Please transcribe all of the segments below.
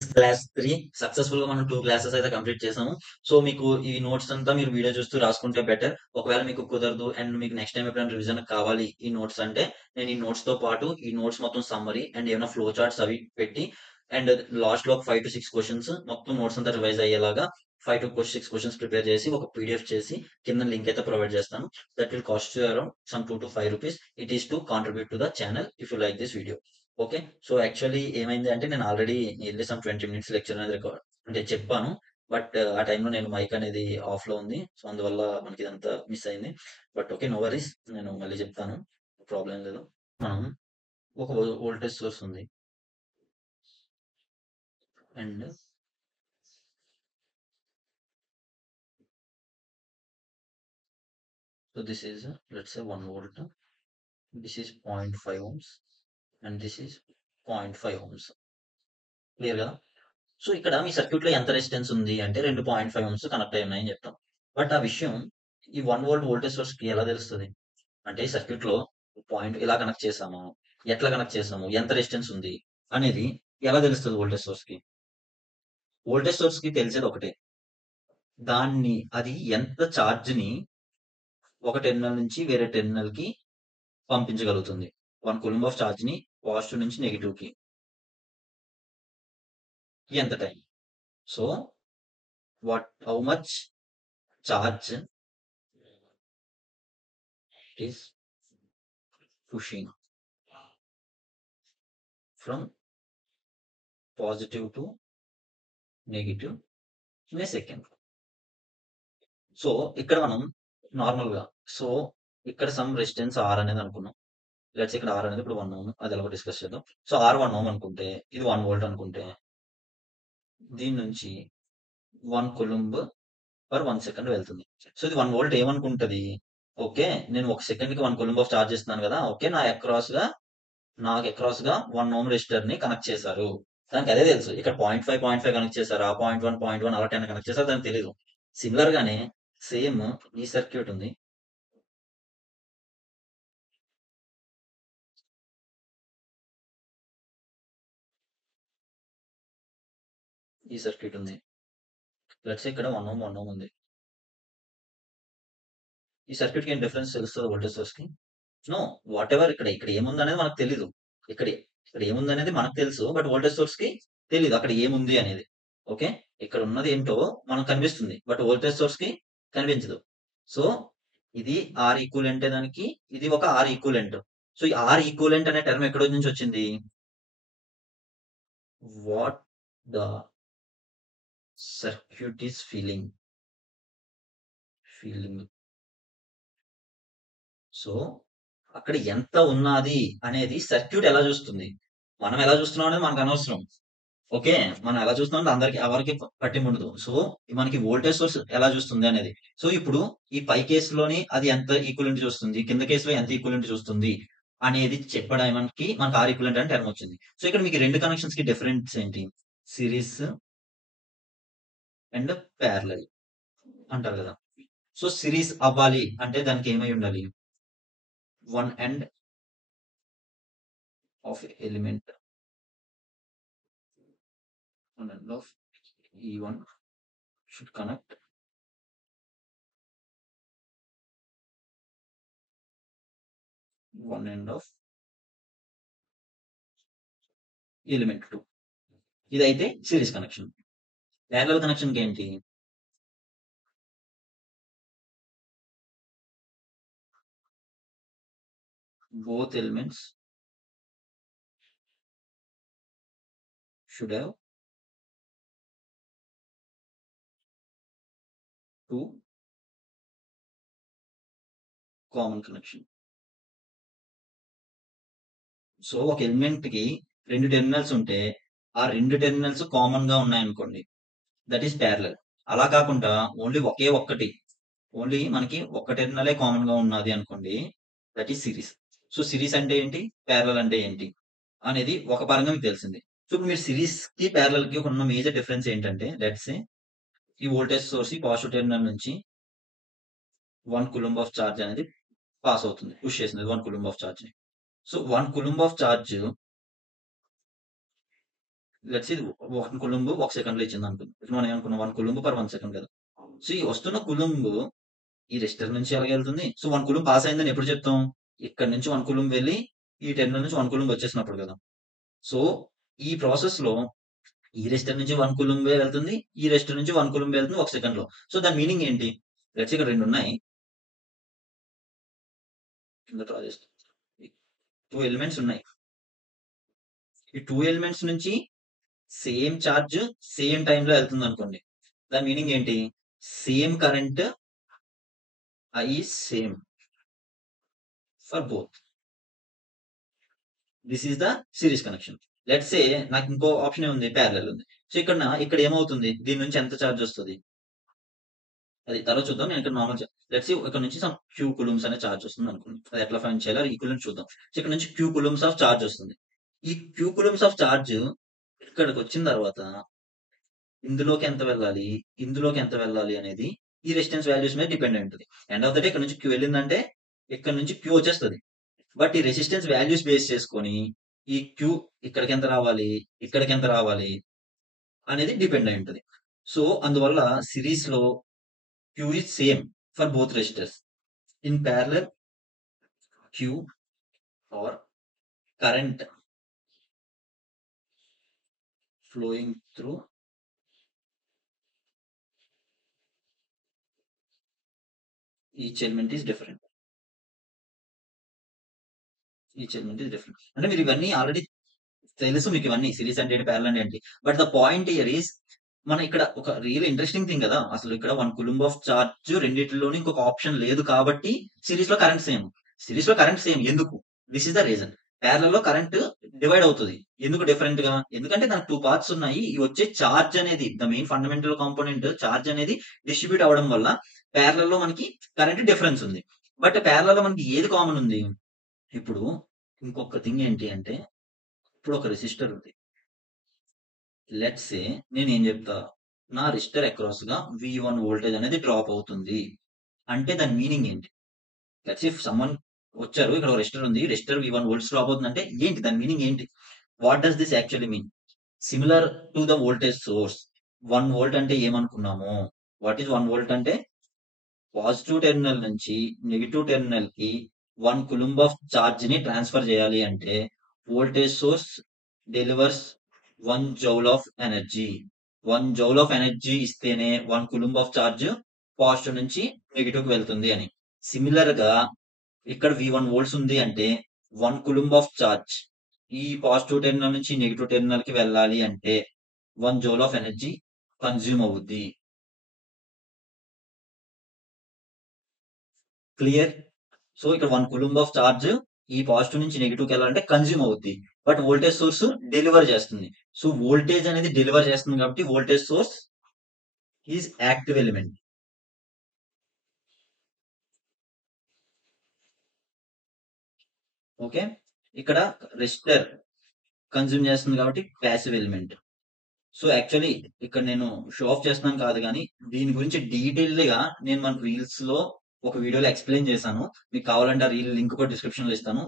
Class 3 సక్సెస్‌ఫుల్‌గా మనం 2 classes అయితే కంప్లీట్ చేసాము. సో, మీకు ఈ నోట్స్ అంతా మీరు వీడియో చూస్తూ రాసుకుంటే బెటర్. ఒకవేళ మీకు కుదరదు అండ్ మీకు నెక్స్ట్ టైమ్ ఎప్పుడైనా రివిజన్ కావాలి ఈ నోట్స్ అంటే, నేను ఈ నోట్స్‌తో పాటు ఈ నోట్స్ మొత్తం సమ్మరీ అండ్ ఏమైనా ఫ్లో చార్ట్స్ అవి పెట్టి అండ్ లాస్ట్‌లో ఒక 5-6 క్వెషన్స్ మొత్తం నోట్స్ అంతా రివైజ్ అయ్యేలాగా 5-6 క్వెషన్స్ ప్రిపేర్ చేసి ఒక పీడీఎఫ్ చేసి కింద లింక్ అయితే ప్రొవైడ్ చేస్తాను. That will cost you around some 2-5 rupees. It is to contribute to the channel if you like this video. Okay. So, actually ఏమైంది అంటే నేను already nearly some 20 minutes lecture అనేది అంటే చెప్పాను. బట్ ఆ టైంలో నేను మైక్ అనేది ఆఫ్‌లో ఉంది. సో, అందువల్ల మనకి ఇదంతా మిస్ అయింది. But okay. No worries. నేను మళ్ళీ చెప్తాను. ప్రాబ్లమ్ లేదు. మనం ఒక వోల్టేజ్ సోర్స్ ఉంది. And so this is let's say 1 volt. This is 0.5 ohms and this is 0.5 ohms. క్లియర్‌గా? సో, ఇక్కడ మీ సర్క్యూట్‌లో ఎంత రెసిస్టెన్స్ ఉంది అంటే 2.5 ఓమ్స్ కనెక్ట్ అయ్యి ఉన్నాయని చెప్తాం. బట్ ఆ విషయం ఈ 1 వోల్ట్ వోల్టేజ్ సోర్స్‌కి ఎలా తెలుస్తది? అంటే సర్క్యూట్‌లో పాయింట్ ఇలా కనెక్ట్ చేసాము. ఎట్లా కనెక్ట్ చేసాము? ఎంత రెసిస్టెన్స్ ఉంది? అనేది ఎలా తెలుస్తది వోల్టేజ్ సోర్స్‌కి? వోల్టేజ్ సోర్స్‌కి తెలిసేది ఒకటే. అది ఎంత చార్జ్‌ని ఒక టెర్మినల్ నుంచి వేరే టెర్మినల్‌కి పంపించగలుగుతుంది. 1 కూలంబ్ ఆఫ్ చార్జ్‌ని పాజిటివ్ నుంచి నెగెటివ్‌కి ఎంత time? So, how much charge is pushing from positive to negative in a second. So, ఇక్కడ మనం నార్మల్‌గా సో, ఇక్కడ సమ్ రెసిస్టెన్స్ R అనేది అనుకున్నాం. లెట్స్ ఇక్కడ R అనేది ఇప్పుడు 1 ఓమ్. అది ఎలాగో డిస్కస్ చేద్దాం. సో, R 1 ఓమ్ అనుకుంటే, ఇది 1 వోల్ట్ అనుకుంటే, దీని నుంచి 1 కూలంబ్ పర్ 1 సెకండ్ వెళ్తుంది. సో, ఇది 1 వోల్ట్ ఏమనుకుంటది? ఓకే. నేను ఒక సెకండ్‌కి 1 కూలంబ్ ఆఫ్ చార్జ్ ఇస్తున్నాను గదా! ఓకే. నాకు అక్రాస్‌గా 1 ఓమ్ రెసిస్టర్‌ని కనెక్ట్ చేశారు. దానికి అదే తెలుసు. ఇక్కడ 0.5 కనెక్ట్ చేశారా? 0.1 అలా 10 కనెక్ట్ చేశారా? దానికి తెలీదు. సిమిలర్‌గానే సేమ్ ఈ సర్క్యూట్ ఉంది. ఈ సర్క్యూట్ ఉంది. లెట్స్ సే ఇక్కడ 1 ఓమ్, 1 ఓమ్ ఉంది. ఈ సర్క్యూట్‌కి ఏం డిఫరెన్స్ తెలుస్తదా వోల్టేజ్ సోర్స్‌కి? నో. వాటెవర్ ఇక్కడ ఏముందనేది మనకు తెలీదు. ఇక్కడ ఇక్కడ ఏముందనేది మనకు తెలుసు. బట్ వోల్టేజ్ సోర్స్‌కి తెలీదు. అక్కడ ఏముంది అనేది. ఓకే. ఇక్కడ ఉన్నది ఏంటో మనకు కనిపిస్తుంది. బట్ వోల్టేజ్ సోర్స్‌కి కనిపించదు. సో, ఇది ఆర్ ఈక్వివలెంటే దానికి. ఇది ఒక ఆర్ ఈక్వివలెంట్. సో, ఈ ఆర్ ఈక్వివలెంట్ అనే టర్మ్ ఎక్కడి నుంచి వచ్చింది? What the circuit is feeling. So, అక్కడ ఎంత ఉన్నాది అనేది సర్క్యూట్ ఎలా చూస్తుంది? మనం ఎలా చూస్తున్నాం అనేది మనకు అనవసరం. ఓకే. మనం ఎలా చూస్తున్నాం అందరికి ఎవరికీ పట్టింపుండదు. సో, మనకి వోల్టేజ్ సోర్స్ ఎలా చూస్తుంది అనేది. సో, ఇప్పుడు ఈ పై కేస్‌లోని అది ఎంత ఈక్వివలెంట్ చూస్తుంది, కింద కేస్‌లో ఎంత ఈక్వివలెంట్ చూస్తుంది అనేది చెప్పడానికి మనకు ఆర్ ఈక్వివలెంట్ అని టర్మ్ వచ్చింది. సో, ఇక్కడ మీకు 2 కనెక్షన్స్‌కి డిఫరెన్స్ ఏంటి? సిరీస్ అండ్ పారలెల్ అంటారు కదా! సో, సిరీస్ అవ్వాలి అంటే దానికి ఏమై ఉండాలి? One end of element one end of E1 should connect one end of element 2. ఇదైతే సిరీస్ కనెక్షన్. పారలెల్ కనెక్షన్‌కి ఏంటి? Both elements should have two common connection. So, ఒక ఎలిమెంట్‌కి 2 టెర్మినల్స్ ఉంటే, ఆ 2 టెర్మినల్స్ కామన్‌గా ఉన్నాయనుకోండి. That is parallel. అలా కాకుండా ఓన్లీ ఒకే ఒక్కటి, ఓన్లీ మనకి ఒక్క టెర్మినలే కామన్‌గా ఉన్నది అనుకోండి. That is series. So, series అంటే ఏంటి? పారలెల్ అంటే ఏంటి? అనేది ఒక పరంగా మీకు తెలిసింది. సో, ఇప్పుడు మీరు సిరీస్‌కి, పారలెల్‌కి ఉన్న మేజర్ డిఫరెన్స్ ఏంటంటే లెట్స్ సే ఈ వోల్టేజ్ సోర్స్ ఈ పాజిటివ్ టెర్మినల్ నుంచి 1 కూలంబ్ ఆఫ్ చార్జ్ అనేది పాస్ అవుతుంది. పుష్ చేసింది 1 కూలంబ్ ఆఫ్ చార్జ్‌ని. So, 1 coulomb of charge let's ఇది 1 కూలంబ్ 1 సెకండ్‌లో ఇచ్చిందనుకుందాం. ఇప్పుడు మనం ఏమనుకున్నాం 1 కూలంబ్ పర్ 1 సెకండ్ కదా! సో, ఈ వస్తున్న కూలంబ్ ఈ రెసిస్టర్ నుంచి ఎలాగెళ్తుంది? సో, 1 కూలంబ్ పాస్ అయిందని ఎప్పుడు చెప్తాం? ఇక్కడి నుంచి 1 కూలంబ్ వెళ్లి ఈ టెర్మినల్ నుంచి 1 కూలంబ్ వచ్చేసినప్పుడు కదా! సో, ఈ ప్రాసెస్‌లో ఈ రెసిస్టర్ నుంచి 1 కూలంబే వెళ్తుంది. ఈ రెసిస్టర్ నుంచి 1 కూలంబ్ వెళ్తుంది 1 సెకండ్‌లో. సో, దాని మీనింగ్ ఏంటి? లెట్స్ ఇక్కడ 2 ఉన్నాయి. కింద డ్రా చేస్తా. 2 ఎలిమెంట్స్ ఉన్నాయి. ఈ 2 ఎలిమెంట్స్ నుంచి సేమ్ చార్జ్ సేమ్ టైమ్‌లో వెళ్తుందనుకోండి. దాని మీనింగ్ ఏంటి? Same current I is same for both. This is the series connection. Let's say నాకు ఇంకో ఆప్షన్ ఉంది ప్యారలల్ ఉంది. సో ఇక్కడ ఏమవుతుంది? దీని నుంచి ఎంత చార్జ్ వస్తది? అది తర్వాత చూద్దాం. నేను ఇక్కడ నార్మల్ లెట్స్ సే ఇక్కడ నుంచి సమ్ క్యూ కూలుమ్స్ అనే చార్జ్ వస్తుంది అనుకోండి. అది ఎట్లా ఫైండ్ చేయాలో ఈక్వివలెంట్ చూద్దాం. సో ఇక్కడ నుంచి క్యూ కూలుమ్స్ ఆఫ్ చార్జ్ వస్తుంది. ఈ క్యూ కూలుమ్స్ ఆఫ్ చార్జ్ ఇక్కడికి వచ్చిన తర్వాత ఇందులోకి ఎంత వెళ్ళాలి? ఇందులోకి ఎంత వెళ్ళాలి అనేది ఈ రెసిస్టెన్స్ వాల్యూస్ మీద డిపెండ్ అయి ఉంటది. ఎండ్ ఆఫ్ ద డే ఇక్కడ నుంచి క్యూ వెళ్ళిందంటే ఇక్కడ నుంచి క్యూ వచ్చేస్తది. బట్ ఈ రెసిస్టెన్స్ వాల్యూస్ బేస్ చేసుకొని ఈ క్యూ ఇక్కడికి ఎంత రావాలి? ఇక్కడికి ఎంత రావాలి? అనేది డిపెండ్ అయి ఉంటది. సో, అందువల్ల సిరీస్‌లో Q is same for both resistors. In parallel Q or current flowing through each element is different. Each element is different. అంటే మీరు ఇవన్నీ ఆల్రెడీ తెలుసు మీకు ఇవన్నీ సిరీస్ అంటే ఏంటి, ప్యారలల్ అంటే ఏంటి. But the point here is మన ఇక్కడ ఒక రియల్ ఇంట్రెస్టింగ్ థింగ్ కదా! అసలు ఇక్కడ 1 కూలంబ్ ఆఫ్ చార్జ్ రెండిటిలోని ఇంకొక ఆప్షన్ లేదు కాబట్టి సిరీస్ లో కరెంట్ సేమ్. సిరీస్ లో కరెంట్ సేమ్ ఎందుకు? This is the reason. Parallel లో కరెంట్ డివైడ్ అవుతది. ఎందుకు డిఫరెంట్ గా? ఎందుకంటే దానికి 2 పార్ట్స్ ఉన్నాయి. ఈ వచ్చే చార్జ్ అనేది the main fundamental component charge అనేది డిస్ట్రిబ్యూట్ అవ్వడం వల్ల ప్యారలల్ లో మనకి కరెంట్ డిఫరెన్స్ ఉంది. బట్ ప్యారలల్ లో మనకి ఏది కామన్ ఉంది? ఇప్పుడు ఇంకొక థింగ్ ఏంటి అంటే, ఇప్పుడు ఒక రెసిస్టర్ ఉంది. లెట్స్ సే నేనేం చెప్తా, నా రెసిస్టర్ అక్రాస్ గా V1 వోల్టేజ్ అనేది డ్రాప్ అవుతుంది. అంటే దాని మీనింగ్ ఏంటి? లెట్స్ ఇఫ్ సమ్మన్ వచ్చారు, ఇక్కడ ఒక రెసిస్టర్ ఉంది. రెసిస్టర్ V1 వోల్ట్స్ డ్రాప్ అవుతుంది అంటే ఏంటి? దాని మీనింగ్ ఏంటి? What does this actually mean? Similar to the voltage source. 1 volt అంటే ఏమనుకున్నాము? వాట్ ఈస్ 1 వోల్ట్ అంటే? పాజిటివ్ టెర్మినల్ నుంచి నెగెటివ్ టెర్మినల్ కి 1 కూలంబ్ ఆఫ్ చార్జ్ ని ట్రాన్స్ఫర్ చేయాలి అంటే voltage source delivers 1 joule of energy. 1 joule of energy ఇస్తేనే 1 coulomb of charge positive నుంచి negative కి వెళ్తుంది అని. సిమిలర్ గా ఇక్కడ V1 వోల్ట్స్ ఉంది అంటే 1 కూలంబ్ ఆఫ్ చార్జ్ ఈ పాజిటివ్ టెర్మినల్ నుంచి నెగెటివ్ టెర్మినల్ కి వెళ్ళాలి అంటే 1 జౌల్ ఆఫ్ ఎనర్జీ కన్జ్యూమ్ అవుద్ది. క్లియర్? సో ఇక్కడ 1 కూలంబ్ ఆఫ్ చార్జ్ ఈ పాజిటివ్ నుంచి నెగెటివ్ కి వెళ్ళాలంటే కన్జ్యూమ్ అవుద్ది. బట్ వోల్టేజ్ సోర్స్ డెలివర్ చేస్తుంది. సో వోల్టేజ్ అనేది డెలివర్ చేస్తుంది కాబట్టి voltage source is active element. Okay, ఇక్కడ రెసిస్టర్ కన్జ్యూమ్ చేస్తుంది కాబట్టి ప్యాసివ్ ఎలిమెంట్. సో యాక్చువల్లీ ఇక్కడ నేను షో ఆఫ్ చేస్తున్నాను కాదు కానీ దీని గురించి డీటెయిల్డ్ గా నేను మన రీల్స్ లో ఒక వీడియోలో ఎక్స్ప్లెయిన్ చేశాను. మీకు కావాలంటే ఆ రీల్ లింక్ కూడా డిస్క్రిప్షన్ లో ఇస్తాను.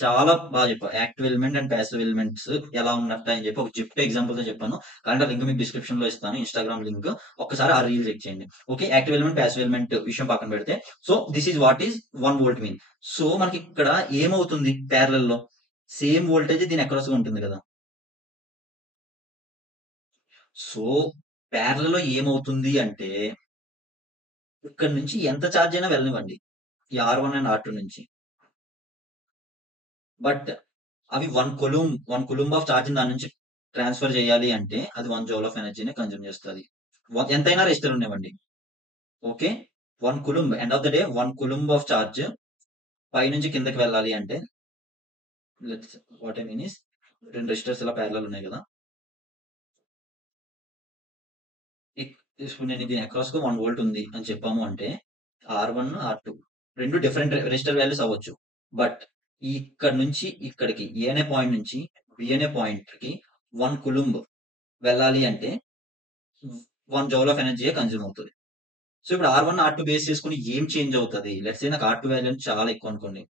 చాలా బాగా చెప్పాను. Active element and passive elements ఎలా ఉన్నట్టు అని చెప్పి ఒక జిఫ్ట్ ఎగ్జాంపుల్ తో చెప్పాను. కాబట్టి ఆ లింక్ మీకు డిస్క్రిప్షన్ లో ఇస్తాను, ఇన్స్టాగ్రామ్ లింక్. ఒక్కసారి ఆ రీల్ చెక్ చేయండి. Okay, active element passive element విషయం పక్కన పెడితే, so this is what is 1 volt mean. So మనకి ఇక్కడ ఏమవుతుంది? ప్యారలల్ లో సేమ్ వోల్టేజ్ దీని అక్రాస్ గా ఉంటుంది కదా. సో ప్యారలల్ లో ఏమవుతుంది అంటే ఇక్కడ నుంచి ఎంత ఛార్జ్ అయినా వెళ్ళనివ్వండి ఈ R1 అండ్ R2 నుంచి. బట్ అవి 1 కూలంబ్ ఆఫ్ ఛార్జ్ దాని నుంచి ట్రాన్స్ఫర్ చేయాలి అంటే అది 1 జౌల్ ఆఫ్ ఎనర్జీని కన్జ్యూమ్ చేస్తుంది. ఎంతైనా రెసిస్టర్ ఉండేవండి. Okay, 1 coulomb end of the day 1 coulomb of charge పై నుంచి కిందకి వెళ్ళాలి అంటే what I mean is 2 resistors ఇలా ప్యారలల్ ఉన్నాయి కదా. ఇప్పుడు నేను దీని అక్రాస్ గా 1 వోల్ట్ ఉంది అని చెప్పాము అంటే R1 R2 రెండు డిఫరెంట్ రెసిస్టర్ వాల్యూస్ అవ్వచ్చు. బట్ ఇక్కడ నుంచి ఇక్కడికి ఏ అనే పాయింట్ నుంచి బి అనే పాయింట్ కి 1 కూలంబ్ వెళ్ళాలి అంటే 1 జౌల్ ఆఫ్ ఎనర్జీ కన్జ్యూమ్ అవుతుంది. సో ఇప్పుడు R1 R2 బేస్ చేసుకుని ఏం చేంజ్ అవుతుంది? లెట్స్ సే నాకు R2 వాల్యూ చాలా ఎక్కువ అనుకోండి,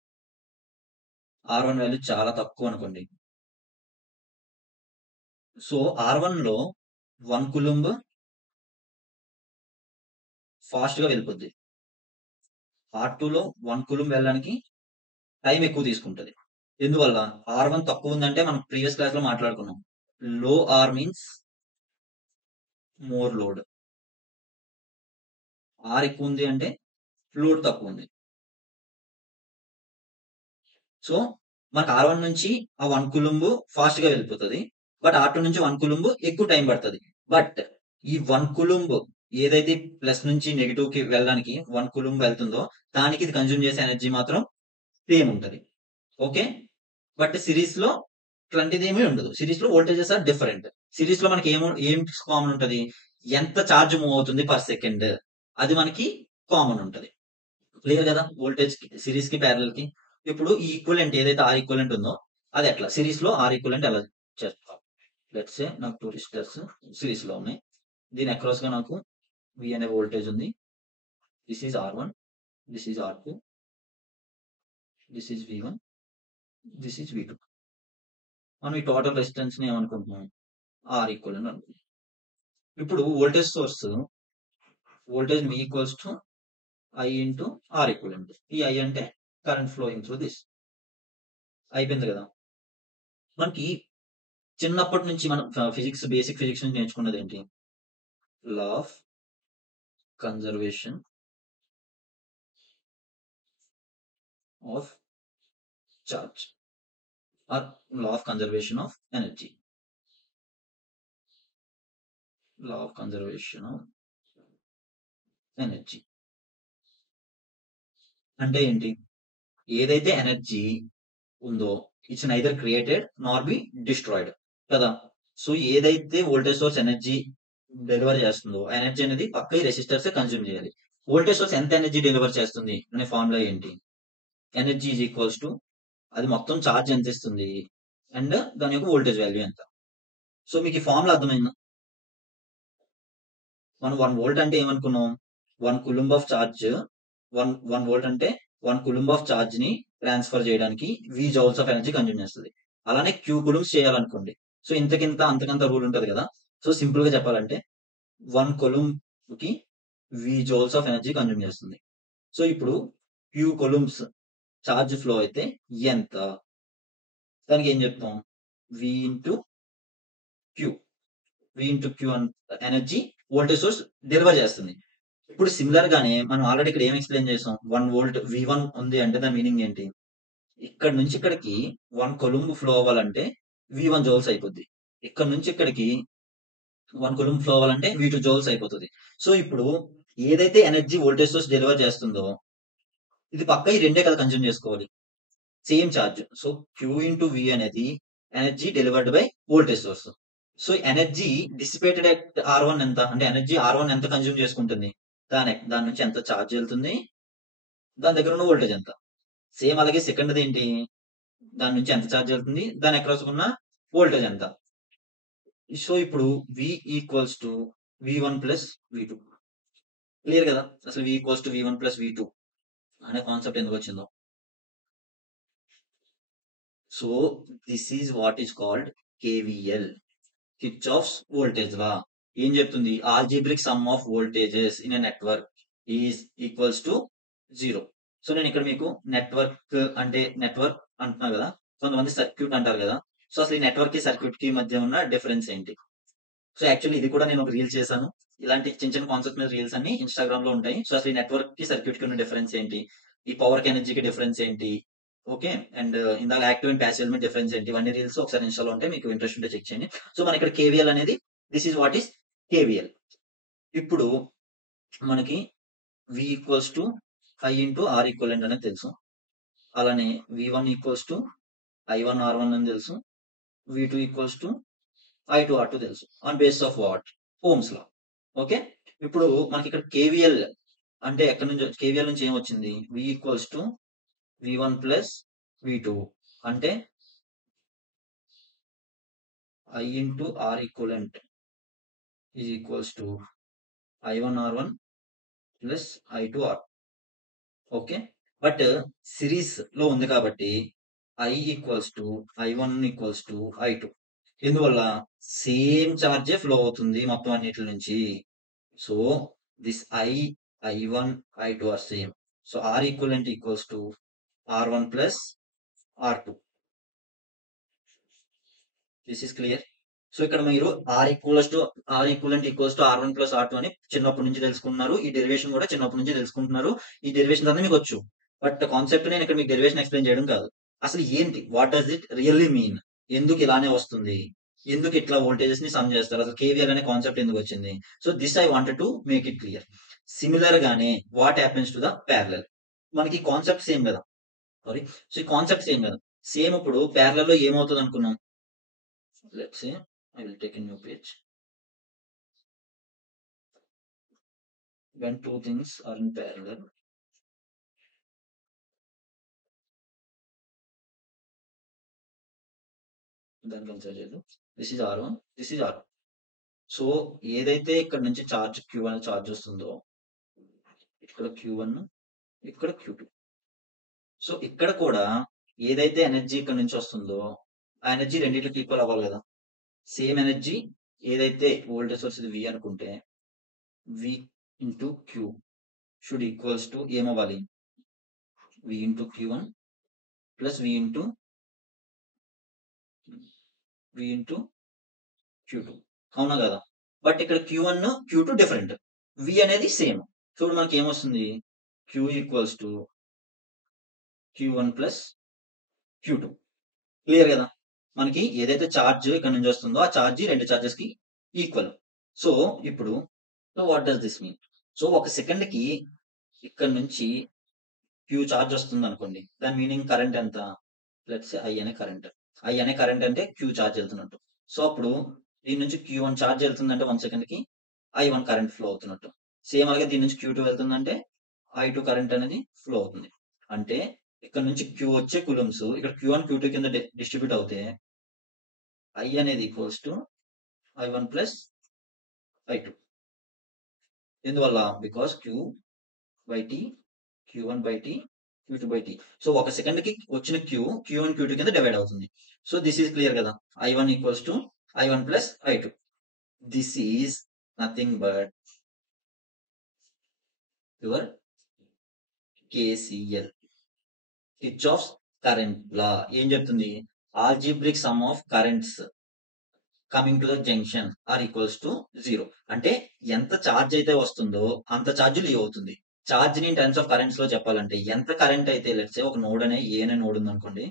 R1 వాల్యూ చాలా తక్కువ అనుకోండి. సో R1 లో 1 కులుంబ్ ఫాస్ట్ గా వెళ్ళిపోద్ది. R2 లో 1 కులుంబ్ వెళ్ళడానికి టైం ఎక్కువ తీసుకుంటది. ఎందువల్ల? R1 తక్కువ ఉందంటే మనం ప్రీవియస్ క్లాస్ లో మాట్లాడుకున్నాం. Low R means more load. R ఎక్కువ ఉంది అంటే లోడ్ తక్కువ ఉంది. సో మనకు R1 నుంచి ఆ 1 కులుంబ్ ఫాస్ట్ గా వెళ్ళిపోతుంది. బట్ R2 నుంచి 1 కులుంబ్ ఎక్కువ టైం పడుతుంది. బట్ ఈ 1 కులుంబ్ ఏదైతే ప్లస్ నుంచి నెగిటివ్ కి వెళ్ళడానికి 1 కులుంబ్ వెళ్తుందో దానికి ఇది కన్జ్యూమ్ చేసే ఎనర్జీ మాత్రం సేమ్ ఉంటది. ఓకే. బట్ సిరీస్ లో ఇట్లాంటిది ఏమీ ఉండదు. సిరీస్ లో వోల్టేజెస్ ఆర్ డిఫరెంట్. సిరీస్ లో మనకి ఏం కామన్ ఉంటది? ఎంత ఛార్జ్ మూవ్ అవుతుంది పర్ సెకండ్, అది మనకి కామన్ ఉంటది. క్లియర్ కదా? వోల్టేజ్ కి సిరీస్ కి ప్యారలల్ కి. ఇప్పుడు ఈ ఈక్వలెంట్ ఏదైతే ఆర్ ఈక్వలెంట్ ఉందో అది ఎట్లా సిరీస్ లో ఆర్ ఈక్వలెంట్ ఎలా చేస్తాం? లెట్స్ సే నాకు 2 రెసిస్టర్స్ సిరీస్ లో ఉన్నాయి. దీని అక్రాస్ గా నాకు వి అనే వోల్టేజ్ ఉంది. This is R1, this is R2, this is V1, this is V2. మనం ఈ టోటల్ రెసిస్టెన్స్ ని ఏమనుకుంటున్నాం? ఆర్ ఈక్వలెంట్ అనుకుంటున్నాం. ఇప్పుడు voltage source voltage V equals to I into R equivalent. ఈ I అంటే కరెంట్ ఫ్లోయింగ్ త్రూ దిస్. అయిపోయింది కదా? మనకి చిన్నప్పటి నుంచి మనం ఫిజిక్స్, బేసిక్ ఫిజిక్స్ నుంచి నేర్చుకున్నది ఏంటి? Law of conservation of charge or law of conservation of energy. Law of conservation of energy అంటే ఏంటి? ఏదైతే ఎనర్జీ ఉందో it's neither created nor be destroyed కదా. సో ఏదైతే వోల్టేజ్ సోర్స్ ఎనర్జీ డెలివర్ చేస్తుందో ఆ ఎనర్జీ అనేది పక్క ఈ రెసిస్టర్స్ కన్జ్యూమ్ చేయాలి. వోల్టేజ్ సోర్స్ ఎంత ఎనర్జీ డెలివర్ చేస్తుంది అనే ఫార్ములా ఏంటి? ఎనర్జీ ఈజ్ ఈక్వల్స్ టు అది మొత్తం ఛార్జ్ ఎంత ఇస్తుంది అండ్ దాని యొక్క వోల్టేజ్ వాల్యూ ఎంత. సో మీకు ఈ ఫార్ములా అర్థమైందా? మనం 1 వోల్ట్ అంటే ఏమనుకున్నాం? 1 కులుంబ్ ఆఫ్ ఛార్జ్, 1 వోల్ట్ అంటే 1 కులుంబ్ ఆఫ్ ఛార్జ్ ని ట్రాన్స్ఫర్ చేయడానికి V joules of energy consume చేస్తుంది. అలానే Q కులుంబ్స్ చేయాలనుకోండి. సో ఇంతకింత అంతకంత రూల్ ఉంటది కదా. సో సింపుల్ గా చెప్పాలంటే 1 కులుంబ్ కి V joules of energy consume చేస్తుంది. సో ఇప్పుడు Q కులుంబ్స్ ఛార్జ్ ఫ్లో అయితే ఎంత? దానికి ఏం చెప్తాం? V into Q. V into Q energy voltage source deliver చేస్తుంది. ఇప్పుడు సిమిలర్ గానే మనం ఆల్రెడీ ఇక్కడ ఏం ఎక్స్ప్లెయిన్ చేసాం? 1 వోల్ట్ V1 ఉంది అంటే దాని మీనింగ్ ఏంటి? ఇక్కడ నుంచి ఇక్కడికి 1 కొలుంబ్ ఫ్లో అవ్వాలంటే V1 జౌల్స్ అయిపోద్ది. ఇక్కడ నుంచి ఇక్కడికి 1 కొలుంబ్ ఫ్లో అవ్వాలంటే V2 జౌల్స్ అయిపోతుంది. సో ఇప్పుడు ఏదైతే ఎనర్జీ వోల్టేజ్ సోర్స్ డెలివర్ చేస్తుందో ఇది పక్క ఈ రెండే కదా కన్జ్యూమ్ చేసుకోవాలి. Same charge. So Q into V అనేది energy delivered by voltage source. So energy dissipated at R1 ఎంత? అంటే ఎనర్జీ R1 ఎంత కన్జ్యూమ్ చేసుకుంటుంది? దాని నుంచి ఎంత ఛార్జ్ వెళ్తుంది, దాని దగ్గర ఉన్న వోల్టేజ్ ఎంత. సేమ్ అలాగే సెకండ్ ఏంటి? దాని నుంచి ఎంత ఛార్జ్ వెళ్తుంది, దాని అక్రాస్ ఉన్న వోల్టేజ్ ఎంత. సో ఇప్పుడు V equals to V1 plus V2. Clear కదా? అసలు V equals to V1 plus V2 అనే కాన్సెప్ట్ ఎందుకు వచ్చిందో. So this is what is called KVL, Kirchhoff's voltage law. ఏం చెప్తుంది? Algebraic sum of voltages in a network is equals to 0. So నేను ఇక్కడ మీకు నెట్వర్క్ అంటే నెట్వర్క్ అంటున్నా కదా, కొంతమంది సర్క్యూట్ అంటారు కదా. సో అసలు ఈ నెట్వర్క్ కి సర్క్యూట్ కి మధ్య ఉన్న డిఫరెన్స్ ఏంటి? సో యాక్చువల్లీ ఇది కూడా నేను ఒక రీల్ చేశాను. ఇలాంటి చిన్న చిన్న కాన్సెప్ట్ మీద రీల్స్ అన్ని ఇన్స్టాగ్రామ్ లో ఉంటాయి. సో అసలు ఈ నెట్వర్క్ కి సర్క్యూట్ కి ఉన్న డిఫరెన్స్ ఏంటి, ఈ పవర్ కి ఎనర్జీకి డిఫరెన్స్ ఏంటి, ఓకే, అండ్ ఇందాక active and passive element difference ఏంటి, ఇవన్నీ రీల్స్ ఒకసారి ఇన్స్టాలో ఉంటాయి, మీకు ఇంట్రెస్ట్ ఉంటే చెక్ చేయండి. సో మన ఇక్కడ కేవీఎల్ అనేది this is what is KVL. ఇప్పుడు మనకి V equals to I into R equivalent అనేది తెలుసు. అలానే V1 equals to I1 R1 అని తెలుసు. V2 equals to I2 R2 తెలుసు. On base of what? Ohms law. Okay. ఇప్పుడు మనకి ఇక్కడ కేవీఎల్ అంటే ఎక్కడి నుంచి కేవీఎల్ నుంచి ఏమొచ్చింది? V equals to V1 plus V2 అంటే I into R equivalent is equals to I1 R1 plus I2 R. Okay. But series లో ఉంది కాబట్టి I equals to I1 equals to I2. ఎందువల్ల? సేమ్ చార్జే ఫ్లో అవుతుంది మొత్తం అన్నిటి నుంచి. So this I1, I2 are same. So R equivalent equals to R1 plus R2. This is clear. So ఇక్కడ మీరు R equivalent equals to R1 plus R2 అని చిన్నప్పటి నుంచి తెలుసుకున్నారు. ఈ డెరివేషన్ కూడా చిన్నప్పటి నుంచి తెలుసుకుంటున్నారు. ఈ డెరివేషన్ అనేది మీకు వచ్చు. బట్ కాన్సెప్ట్ నేను ఇక్కడ మీకు డెరివేషన్ ఎక్స్ప్లెయిన్ చేయడం కాదు. అసలు ఏంటి, what does it really mean? ఎందుకు ఇలానే వస్తుంది? ఎందుకు ఇట్లా వోల్టేజెస్ ని సమ్ చేస్తారు? అసలు కేవీఎల్ అనే కాన్సెప్ట్ ఎందుకు వచ్చింది? So this I wanted to make it clear. Similar గానే what happens to the parallel? మనకి కాన్సెప్ట్ సేమ్ కదా. సారీ. సో ఈ కాన్సెప్ట్ సేమ్ కదా. సేమ్ ఇప్పుడు ప్యారలల్ లో ఏమవుతుంది అనుకున్నాం? Let's say I will take a new page. When two things are in parallel, దాన్ని కన్సిడర్ చేయదు. This is R1, this is R2. So ఏదైతే ఇక్కడ నుంచి చార్జ్ Q అనే చార్జ్ వస్తుందో, ఇక్కడ Q1, ఇక్కడ Q2. సో ఇక్కడ కూడా ఏదైతే ఎనర్జీ ఇక్కడ నుంచి వస్తుందో ఆ ఎనర్జీ రెండింటికి ఈక్వల్ అవ్వాలి కదా. సేమ్ ఎనర్జీ ఏదైతే వోల్టేజ్ సోర్స్ ఇది V అనుకుంటే V into Q should equals to ఏమవ్వాలి? V into Q1 plus V into Q2. అవునా కదా. బట్ ఇక్కడ Q1 Q2 డిఫరెంట్, V అనేది సేమ్. చూడు మనకి ఏమొస్తుంది? Q equals to Q1 plus Q2. Clear కదా. మనకి ఏదైతే ఛార్జ్ ఇక్కడ నుంచి వస్తుందో ఆ ఛార్జ్ రెండు ఛార్జెస్ కి ఈక్వల్. సో ఇప్పుడు what does this mean? So ఒక సెకండ్ కి ఇక్కడ నుంచి Q ఛార్జ్ వస్తుంది అనుకోండి, దాని మీనింగ్ కరెంట్ ఎంత? లెట్స్ సే I అనే కరెంట్ అంటే Q ఛార్జ్ వెళ్తున్నట్టు. సో అప్పుడు దీని నుంచి Q1 ఛార్జ్ వెళ్తుందంటే 1 సెకండ్ కి I1 కరెంట్ ఫ్లో అవుతున్నట్టు. సేమ్ అలాగే దీని నుంచి Q2 వెళ్తుందంటే I2 కరెంట్ అనేది ఫ్లో అవుతుంది. అంటే ఇక్కడ నుంచి Q వచ్చే కులమ్స్ ఇక్కడ Q1 Q2 కింద డిస్ట్రిబ్యూట్ అవుతే I అనేది equals to I1 plus I2. ఎందువల్ల? Because Q by T, Q1 by T, Q2 by T. So ఒక సెకండ్ కి వచ్చిన Q1 Q2 కింద డివైడ్ అవుతుంది. సో దిస్ ఈస్ క్లియర్ కదా. I1 equals to I1 plus I2. This is nothing but your KCL, Kirchhoff's current law. ఏం చెప్తుంది? Algebraic sum of currents coming to the junction are equals to 0. అంటే ఎంత charge అయితే వస్తుందో అంత charge leave అవుతుంది. Charge ని టర్మ్స్ ఆఫ్ కరెంట్స్ లో చెప్పాలంటే ఎంత కరెంట్ అయితే, లెట్స్ సే ఒక నోడ్ అనే ఏ అనే నోడ్ ఉంది అనుకోండి,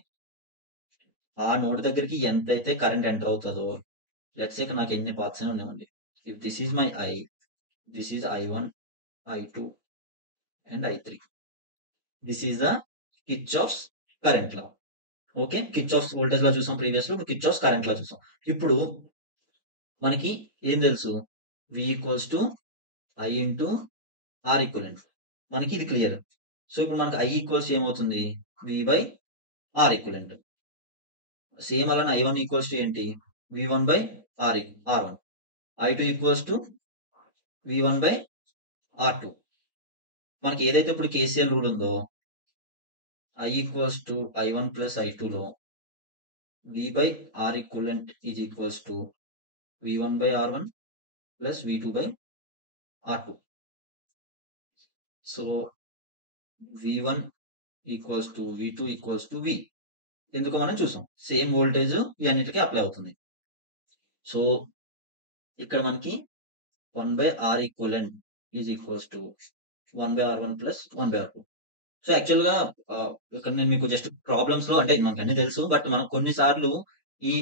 ఆ నోడ్ దగ్గరికి ఎంత అయితే కరెంట్ ఎంటర్ అవుతుందో, లెట్స్ సే నాకు ఎన్ని పాత్స్ అని ఉన్నాయండి. If this is my this is I1, I2 and I3. This is the Kirchhoff's current law. Okay, Kirchhoff's voltage law చూసాం ప్రీవియస్ లో, ఇప్పుడు కిర్చాఫ్స్ కరెంట్ లా చూసాం. ఇప్పుడు మనకి ఏం తెలుసు? V equals to I into R equivalent. మనకి ఇది క్లియర్. సో ఇప్పుడు మనకి I ఈక్వల్స్ ఏమవుతుంది? V by R equivalent. Same అలానే I1 ఈక్వల్స్ టు ఏంటి? V1 by R1. I2 equals to V1 by R2. మనకి ఏదైతే ఇప్పుడు KCL రూల్ ఉందో I equals to I1 plus I2 లో V by R equivalent is equals to V1 by R1 plus V2 by R2. So V1 equals to V2 equals to V. ఎందుకో మనం చూసాం, same voltage ఈ అన్నిటికీ apply అవుతుంది. So ఇక్కడ మనకి 1 by R equivalent is equals to 1 by R1 plus 1 by R2. So actual గా ఇక్కడ నేను మీకు జస్ట్ ప్రాబ్లమ్స్ లో, అంటే మనకు అన్ని తెలుసు, బట్ మనం కొన్నిసార్లు ఈ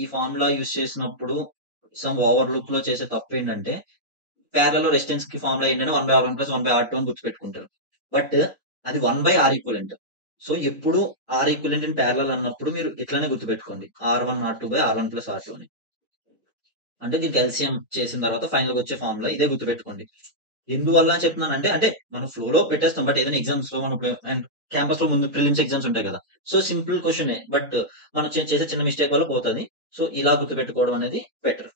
ఈ ఫార్ములా యూజ్ చేసినప్పుడు సమ్ ఓవర్లుక్ లో చేసే తప్పు ఏంటంటే, ప్యారల్ లో రెసిస్టెన్స్ కి ఫార్ములా ఏంటంటే 1 by R1 plus 1 by R2 అని గుర్తుపెట్టుకుంటారు. బట్ అది 1 బై R ఈక్వలెంట్. సో ఎప్పుడు R ఈక్వలెంట్ ఇన్ ప్యారల్ అన్నప్పుడు మీరు ఇట్లానే గుర్తుపెట్టుకోండి, R1 R2 by R1 plus R2 అని. అంటే దీనికి ఎల్సిఎం చేసిన తర్వాత ఫైనల్ వచ్చే ఫార్ములా ఇదే గుర్తుపెట్టుకోండి. ఎందువల్ల అని చెప్తున్నాను అంటే, మనం ఫ్లో లో పెట్టేస్తాం, బట్ ఏదైనా ఎగ్జామ్స్ లో మనం అండ్ క్యాంపస్ లో ముందు ప్రిలిమ్స్ ఎగ్జామ్స్ ఉంటాయి కదా. సో సింపుల్ క్వశ్చన్, బట్ మనం చేసే చిన్న మిస్టేక్ వల్ల పోతుంది. సో ఇలా గుర్తుపెట్టుకోవడం అనేది better.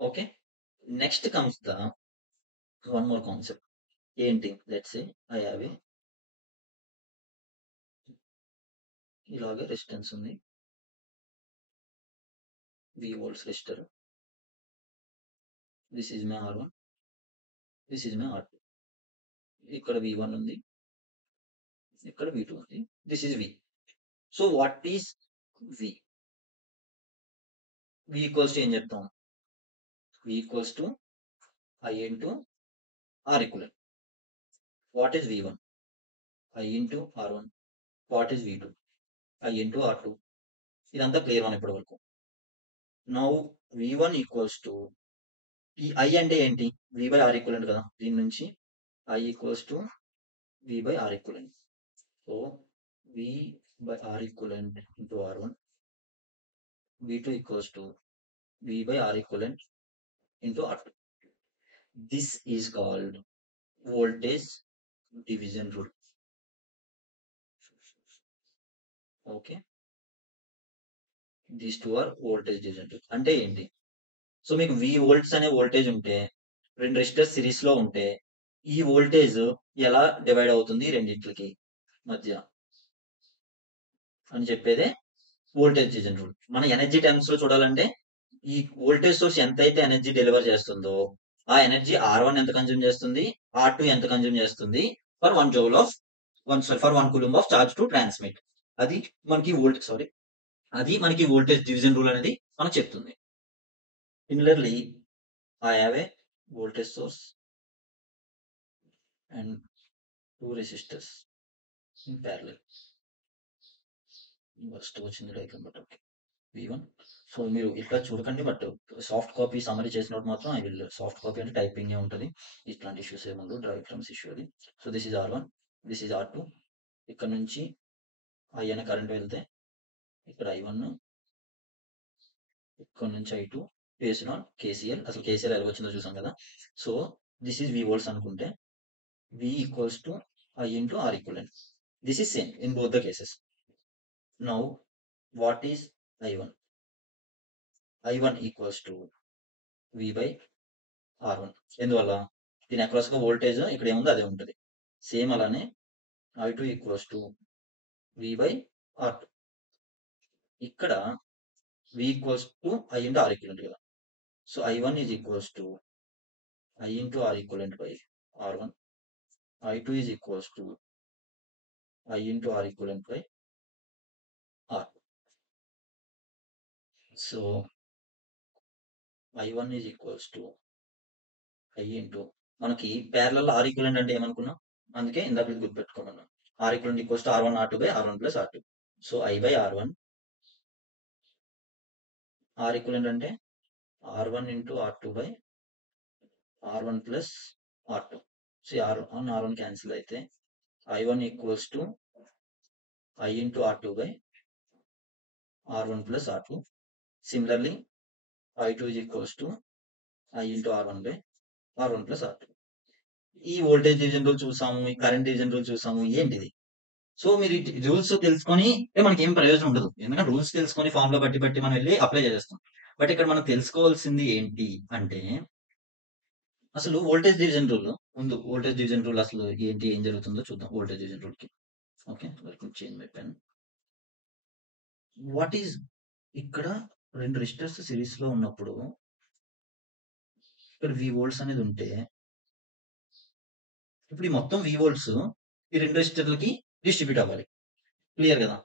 Okay, next comes the one more concept. ఏంటి? Let's say I have a ఇలాగే రెసిస్టెన్స్ ఉంది, V volts resistor. This is my R1. This is my R2. ఇక్కడ V1 ఉంది, ఇక్కడ V2 ఉంది. This is V. So what is V? V equals to ఏం చెప్తాం? V equals to I into R equivalent. What is V1? I into R1. What is V2? I into R2. ఇదంతా clear అని ఇప్పటి వరకు. Now V1 equals to ఈ I అంటే ఏంటి? V by R equivalent కదా. దీని నుంచి I equals to V by R equivalent. So V by R equivalent into R1. V2 equals to V by R equivalent into R2. This is called voltage division rule. Okay. These two are voltage division rule. అంటే ఏంటి? So మీకు V volts అనే voltage ఉంటే, రెండు resistors series లో ఉంటే, ఈ voltage ఎలా డివైడ్ అవుతుంది రెండింటికి మధ్య అని చెప్పేదే వోల్టేజ్ డివిజన్ రూల్. మన ఎనర్జీ టర్మ్స్ లో చూడాలంటే, ఈ వోల్టేజ్ సోర్స్ ఎంతైతే ఎనర్జీ డెలివర్ చేస్తుందో, ఆ ఎనర్జీ R1 ఎంత కన్జ్యూమ్ చేస్తుంది, R2 ఎంత కన్జ్యూమ్ చేస్తుంది for 1 joule of for 1 coulomb of charge to transmit. అది మనకి వోల్టేజ్ డివిజన్ రూల్ అనేది మనకు చెప్తుంది. Similarly I have a voltage source and 2 resistors in parallel. First వచ్చింది diagram but okay. V1. So మీరు ఇట్లా చూడకండి, బట్ సాఫ్ట్ కాపీ సమరీ చేసినప్పుడు మాత్రం ఐ విల్ సాఫ్ట్ కాపీ అంటే టైపింగ్ ఉంటుంది, ఇట్లాంటి ఇష్యూస్ ఏముండవు, డయాగ్రామ్స్ ఇష్యూ అది. So this is R1, this is R2. ఇక్కడ నుంచి I అనే కరెంట్ వెళ్తే ఇక్కడ I1, ఇక్కడ నుంచి I2 బేస్డ్ ఆన్ KCL. అసలు KCL ఎలా వచ్చిందో చూసాం కదా. So this is V volts అనుకుంటే V equals to I into R equivalent. This is same in both the cases. Now what is I1? I1 equals to V by R1. ఎందువల్ల? దీని across గా voltage ఇక్కడ ఏముందో అదే ఉంటుంది. Same అలానే I2 equals to V by R2. ఇక్కడ V equals to I into R equivalent కదా. So I1 is equals to I into R equivalent by R1. I2 is equals to I into R equivalent by R. So I1 is equals to I into, మనకి parallel R equivalent అంటే ఏమనుకున్నాం, అందుకే ఇందాక ఇది గుర్తుపెట్టుకోమన్నాం. R equivalent equals to R1 R2 by R1 plus R2. So I by R1, R equivalent అంటే R1 into R2 by R1 plus R2. So R1 R1 cancel అయితే I1 equals to I into R2 by R1 plus R2. Similarly, I2 is equals to I into R1 by R1 plus R2. ఈ voltage division rule చూసాము, ఈ current division rule చూసాము, ఏంటిది? So మీరు rules తెలుసుకొని మనకి ఏం ప్రయోజనం ఉండదు, ఎందుకంటే రూల్స్ తెలుసుకొని ఫార్ములా బట్టి మనం వెళ్ళి అప్లై చేస్తాం. బట్ ఇక్కడ మనం తెలుసుకోవాల్సింది ఏంటి అంటే, అసలు వోల్టేజ్ డివిజన్ రూల్ ముందు, వోల్టేజ్ డివిజన్ రూల్ అసలు ఏంటి, ఏం జరుగుతుందో చూద్దాం వోల్టేజ్ డివిజన్ రూల్ కి. Okay, change my pen. What is, ఇక్కడ రెండు రెసిస్టర్స్ సిరీస్ లో ఉన్నప్పుడు ఇక్కడ V వోల్ట్స్ అనేది ఉంటే, ఇప్పుడు ఈ మొత్తం V వోల్ట్స్ ఈ రెండు రెసిస్టర్లకి డిస్ట్రిబ్యూట్ అవ్వాలి. క్లియర్ కదా?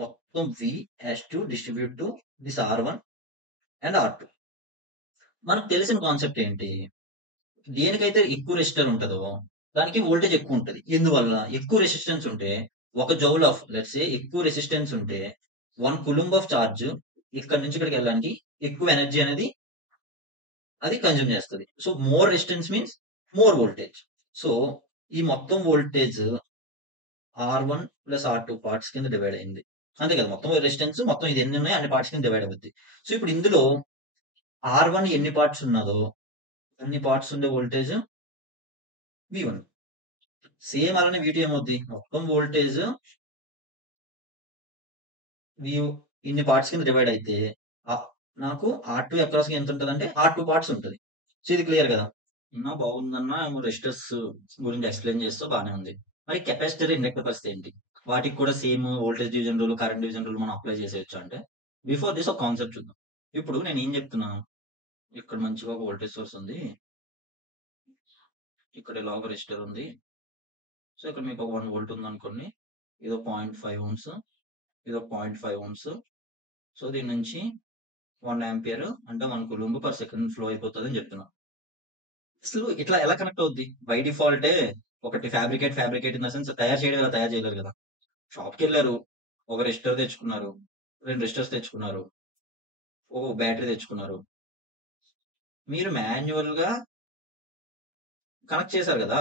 మొత్తం V has to distribute to this R1 and R2. మనకు తెలిసిన కాన్సెప్ట్ ఏంటి, దేనికైతే ఎక్కువ రెసిస్టర్ ఉంటుందో దానికి వోల్టేజ్ ఎక్కువ ఉంటుంది. ఎందువల్ల? ఎక్కువ రెసిస్టెన్స్ ఉంటే 1 జౌల్ ఆఫ్, లెట్స్ సే ఎక్కువ రెసిస్టెన్స్ ఉంటే 1 కూలుంబ్ ఆఫ్ చార్జ్ ఇక్కడ నుంచి ఇక్కడికి వెళ్ళడానికి ఎక్కువ ఎనర్జీ అనేది అది కన్జ్యూమ్ చేస్తుంది. So more resistance means more voltage. So ఈ మొత్తం voltage R1 plus R2 parts కింద డివైడ్ అయింది, అంతే కదా. మొత్తం రెసిస్టెన్స్ మొత్తం ఇది ఎన్ని ఉన్నాయి అన్ని పార్ట్స్ కింద డివైడ్ అవుతుంది. సో ఇప్పుడు ఇందులో R1 ఎన్ని పార్ట్స్ ఉన్నదో అన్ని పార్ట్స్ ఉండే వోల్టేజ్ V1. సేమ్ అలానే V2 ఏమవుద్ది, మొత్తం వోల్టేజ్ ఇన్ని పార్ట్స్ కింద డివైడ్ అయితే నాకు R2 అక్రాస్ గా ఎంత ఉంటుంది అంటే R2 పార్ట్స్ ఉంటుంది. సో ఇది క్లియర్ కదా? బాగుందన్నా రెసిస్టర్స్ గురించి ఎక్స్ప్లెయిన్ చేస్తూ బాగానే ఉంది. మరి కెపాసిటర్, ఇండక్టర్ పరిస్థితి ఏంటి? వాటికి కూడా same voltage division rule, current division rule మనం అప్లై చేసేయచ్చు అంటే, బిఫోర్ దిస్ ఒక కాన్సెప్ట్ చూద్దాం. ఇప్పుడు నేను ఏం చెప్తున్నా, ఇక్కడ మంచిగా ఒక వోల్టేజ్ సోర్స్ ఉంది, ఇక్కడ ఇలా ఒక రెసిస్టర్ ఉంది. సో ఇక్కడ మీకు ఒక 1 వోల్ట్ ఉంది అనుకోండి, ఇదో 0.5 ఓమ్స్, ఇదో 0.5 ఓమ్స్. సో దీని నుంచి 1 ఆంపియర్ అంటే 1 కూలుంబ్ పర్ సెకండ్ ఫ్లో అయిపోతుంది అని చెప్తున్నా. అసలు ఇట్లా ఎలా కనెక్ట్ అవుద్ది? బై డిఫాల్టే ఒకటి ఫ్యాబ్రికేట్ ఇన్ ద సెన్స్ తయారు చేయడం కదా, తయారు చేయలేరు కదా. షాప్కి వెళ్ళారు, ఒక రెసిస్టర్ తెచ్చుకున్నారు, 2 రెసిస్టర్స్ తెచ్చుకున్నారు, ఒక బ్యాటరీ తెచ్చుకున్నారు. మీరు మాన్యువల్ గా కనెక్ట్ చేశారు కదా,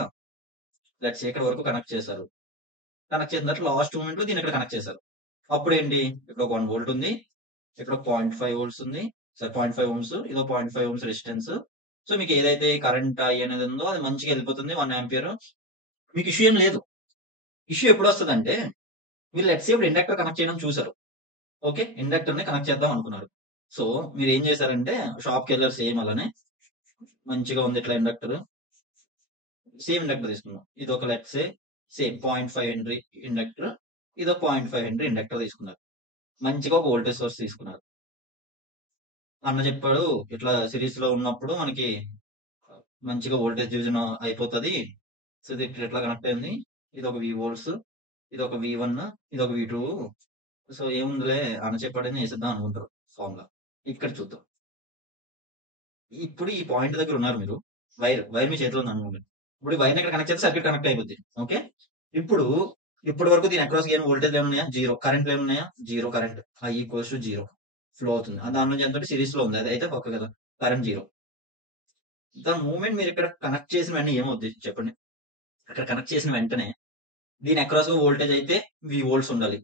లెట్స్ ఇక్కడ వరకు కనెక్ట్ చేశారు. కనెక్ట్ చేసిన తర్వాత లాస్ట్ మూమెంట్ లో దీన్ని ఇక్కడ కనెక్ట్ చేశారు. అప్పుడు ఏంటి, ఇక్కడ ఒక 1 వోల్ట్ ఉంది, ఇక్కడ 0.5 వోల్ట్స్ ఉంది, సరే 0.5 ఓమ్స్, ఇదో 0.5 ఓమ్స్ రెసిస్టెన్స్. సో మీకు ఏదైతే కరెంట్ ఐ అనేది ఉందో అది మంచిగా వెళ్ళిపోతుంది, 1 ఆంపియర్. మీకు ఇష్యూ ఏం లేదు. ఇష్యూ ఎప్పుడు వస్తుంది అంటే, మీరు లెట్స్ సే ఇప్పుడు ఇండక్టర్ కనెక్ట్ చేయడం చూసారు, ఓకే, ఇండక్టర్ ని కనెక్ట్ చేద్దాం అనుకున్నారు. సో మీరు ఏం చేశారంటే షాప్కి వెళ్ళారు, సేమ్ అలానే మంచిగా ఉంది ఇట్లా ఇండక్టర్, సేమ్ ఇండక్టర్ తీసుకున్నాం. ఇది ఒక let's say same 0.5 henry inductor, ఇదో 0.5 హెన్రీ ఇండక్టర్ తీసుకున్నారు. మంచిగా ఒక వోల్టేజ్ సోర్స్ తీసుకున్నారు. అన్న చెప్పాడు ఇట్లా సిరీస్ లో ఉన్నప్పుడు మనకి మంచిగా వోల్టేజ్ డివిజన్ అయిపోతుంది. సో ఇది ఎట్లా కనెక్ట్ అయింది, ఇది ఒక వి వోల్ట్స్, ఇది ఒక V1, ఇది ఒక V2. సో ఏముందిలే అన్న చెప్పాడని వేసేద్దాం అనుకుంటారు ఫార్ములా. ఇక్కడ చూద్దాం. ఇప్పుడు ఈ పాయింట్ దగ్గర ఉన్నారు మీరు, వైర్ మీ చేతిలో ఉంది అనుకోండి. ఇప్పుడు వైర్ ఇక్కడ కనెక్ట్ చేస్తే సర్క్యూట్ కనెక్ట్ అయిపోద్ది, ఓకే. ఇప్పుడు ఇప్పటి వరకు దీని అక్రాస్ ఏం వోల్టేజ్ ఏమున్నాయా, జీరో. కరెంట్ ఏమున్నాయా, zero current. I equals to zero flow అవుతుంది. దాని నుంచి ఎంత సిరీస్ లో ఉంది, అది అయితే పక్క కదా, కరెంట్ జీరో. దాని మూమెంట్ మీరు ఇక్కడ కనెక్ట్ చేసిన వెంటనే ఏమవుద్ది చెప్పండి. అక్కడ కనెక్ట్ చేసిన వెంటనే దీని అక్రాస్ వోల్టేజ్ అయితే V వోల్ట్స్ ఉండాలి,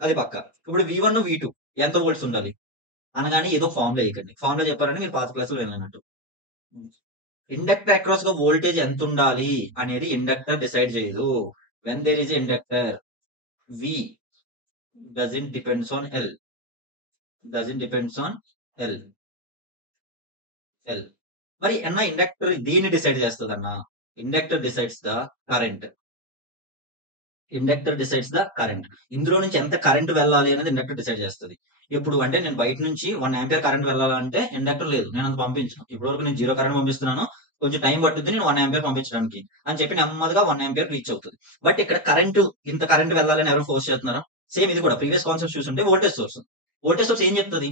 అది పక్క. ఇప్పుడు V1 V2 ఎంత వోల్ట్స్ ఉండాలి అనగానే ఏదో ఫార్ములా వేయకండి. ఫార్ములా చెప్పారని మీరు పాత క్లాసులో వెళ్ళినట్టు. ఇండక్టర్ అక్రాస్ గా వోల్టేజ్ ఎంత ఉండాలి అనేది ఇండక్టర్ డిసైడ్ చేయదు. When there is inductor, V doesn't depends on L, doesn't depends on L. మరి అన్న ఇండక్టర్ దీన్ని డిసైడ్ చేస్తుంది అన్న, inductor decides the current. Inductor decides the current. ఇందులో నుంచి ఎంత కరెంట్ వెళ్ళాలి అనేది ఇండక్టర్ డిసైడ్ చేస్తుంది. ఇప్పుడు అంటే నేను బయట నుంచి 1 ఆంపియర్ కరెంట్ వెళ్ళాలంటే ఇండక్టర్ లేదు, నేను అంత పంపించను. ఇప్పుడు వరకు నేను 0 కరెంట్ పంపిస్తున్నాను, కొంచెం టైం పట్టుద్ది నేను 1 ఆంపియర్ పంపించడానికి అని చెప్పి నెమ్మదిగా 1 ఆంపియర్ రీచ్ అవుతుంది. బట్ ఇక్కడ కరెంట్, ఇంత కరెంట్ వెళ్ళాలని ఎవరు ఫోర్స్ చేస్తున్నారా? సేమ్ ఇది కూడా ప్రీవియస్ కాన్సెప్ట్ చూస్తుంటే వోల్టేజ్ సోర్స్ ఏం చెప్తుంది,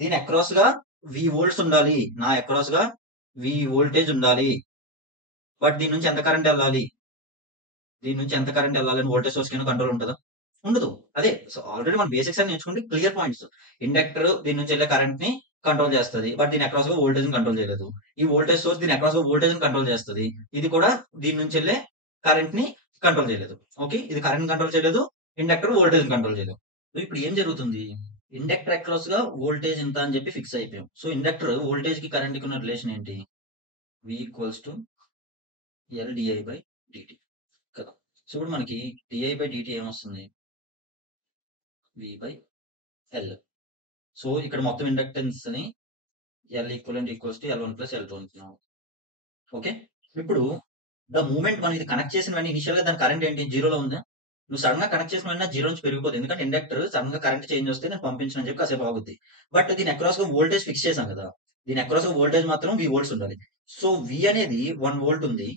దీని అక్రాస్ గా V వోల్ట్స్ ఉండాలి, నా అక్రాస్ గా V వోల్టేజ్ ఉండాలి, బట్ దీని నుంచి ఎంత కరెంట్ వెళ్ళాలి, దీని నుంచి ఎంత కరెంట్ వెళ్ళాలని వోల్టేజ్ సోర్స్ కింద కంట్రోల్ ఉంటుందా? ఉండదు. అదే సో ఆల్రెడీ మన బేసిక్స్ అని నేర్చుకుంటే క్లియర్ పాయింట్స్. ఇండక్టర్ దీని నుంచి వెళ్ళే కరెంట్ ని కంట్రోల్ చేస్తుంది, బట్ దీని అక్రాస్ గా వోల్టేజ్ కంట్రోల్ చేయలేదు. ఈ వోల్టేజ్ సోర్స్ దీని అక్రాస్ గా వోల్టేజ్ కంట్రోల్ చేస్తుంది, ఇది కూడా దీని నుంచి వెళ్ళే కరెంట్ ని కంట్రోల్ చేయలేదు. ఓకే, ఇది కరెంట్ కంట్రోల్ చేయలేదు, ఇండక్టర్ వోల్టేజ్ కంట్రోల్ చేయలేదు. సో ఇప్పుడు ఏం జరుగుతుంది, ఇండక్టర్ అక్రాస్ గా వోల్టేజ్ ఎంత అని చెప్పి ఫిక్స్ అయిపోయాం. సో ఇండక్టర్ వోల్టేజ్ కి కరెంట్ కి ఉన్న రిలేషన్ ఏంటి, V ఈక్వల్స్ టు LdI/dt కదా. సో ఇప్పుడు మనకి di/dt ఏమొస్తుంది, V/L. సో ఇక్కడ మొత్తం ఇండక్టెన్స్ ని L equivalent equals to L1 plus L2 అనుకున్నాం, ఓకే. ఇప్పుడు ద మూమెంట్ మనం ఇది కనెక్ట్ చేసిన వెంటనే ఇనిషియల్ గా దాని కరెంట్ ఏంటి, జీరోలో ఉందా. నువ్వు సడన్ గా కనెక్ట్ చేసిన వెంటనే జీరో నుంచి పెరిగిపోతుంది, ఎందుకంటే ఇండక్టర్ సడన్ గా కరెంట్ చేంజ్ వస్తే నేను పంపించిన అని చెప్పి కాసేపు ఆగుద్ది. బట్ దీని అక్రాస్ గా వోల్టేజ్ ఫిక్స్ చేశాం కదా, దీని అక్రాస్ గా వోల్టేజ్ మాత్రం V వోల్ట్స్ ఉండాలి. సో V అనేది 1 వోల్ట్ ఉంది,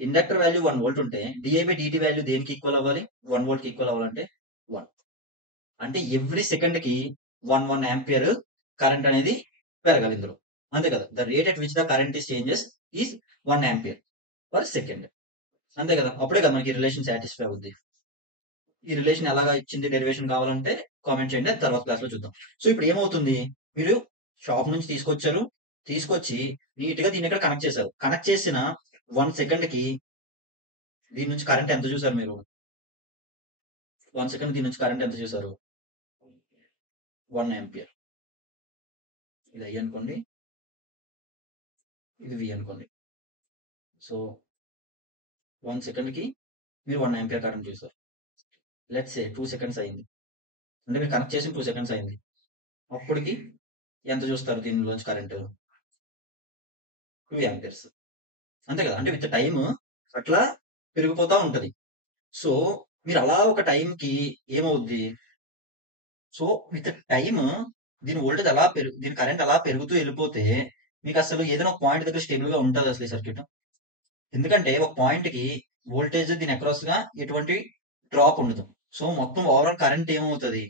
ఇండక్టర్ వాల్యూ 1 వోల్ట్ ఉంటే di/dt వాల్యూ దేనికి ఈక్వల్ అవ్వాలి, 1 వోల్ట్ కి ఈక్వల్ అవ్వాలంటే 1. అంటే ఎవ్రీ సెకండ్ కి 1 ఆంపియర్ కరెంట్ అనేది పెరగాలి ఇందులో, అంతే కదా. The rate at which the current is changes is 1 ampere per second, అంతే కదా. అప్పుడే కదా మనకి రిలేషన్ సాటిస్ఫై అవుద్ది. ఈ రిలేషన్ ఎలాగా ఇచ్చింది, డెరివేషన్ కావాలంటే కామెంట్ చేయండి, అది తర్వాత క్లాస్ లో చూద్దాం. సో ఇప్పుడు ఏమవుతుంది, మీరు షాప్ నుంచి తీసుకొచ్చి నీట్ గా దీన్ని ఇక్కడ కనెక్ట్ చేశారు. కనెక్ట్ చేసిన 1 సెకండ్ కి దీని నుంచి కరెంట్ ఎంత చూసారు మీరు, 1 సెకండ్ దీని నుంచి కరెంట్ ఎంత చూసారు, 1 ఆంపియర్. ఇది I అనుకోండి, ఇది V అనుకోండి. సో 1 సెకండ్ కి మీరు 1 ఆంపియర్ కరెంట్ చూసారు. లెట్స్ సే 2 సెకండ్స్ అయింది, అంటే మీరు కనెక్ట్ చేసి 2 సెకండ్స్ అయింది. అప్పటికి ఎంత చూస్తారు దీనిలోంచి కరెంట్, 2 ఆంపియర్స్, అంతే కదా. అంటే విత్ టైమ్ అట్లా పెరిగిపోతా ఉంటది. సో మీరు అలా ఒక టైంకి ఏమవుద్ది, సో విత్ టైమ్ దీని కరెంట్ అలా పెరుగుతూ వెళ్ళిపోతే మీకు అసలు ఏదైనా ఒక పాయింట్ దగ్గర స్టేబుల్ గా ఉంటుంది అసలు ఈ సర్క్యూట్. ఎందుకంటే ఒక పాయింట్ కి వోల్టేజ్ దీని అక్రాస్ గా ఎటువంటి డ్రాప్ ఉండదు. సో మొత్తం ఓవరాల్ కరెంట్ ఏమవుతుంది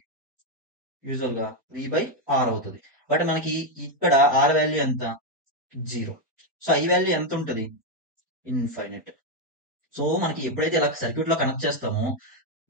యూజువల్ గా V/R అవుతుంది. బట్ మనకి ఇక్కడ R వాల్యూ ఎంత 0. సో I వాల్యూ ఎంత ఉంటుంది ఇన్ఫైనైట్. సో మనకి ఎప్పుడైతే ఇలా సర్క్యూట్ లో కనెక్ట్ చేస్తామో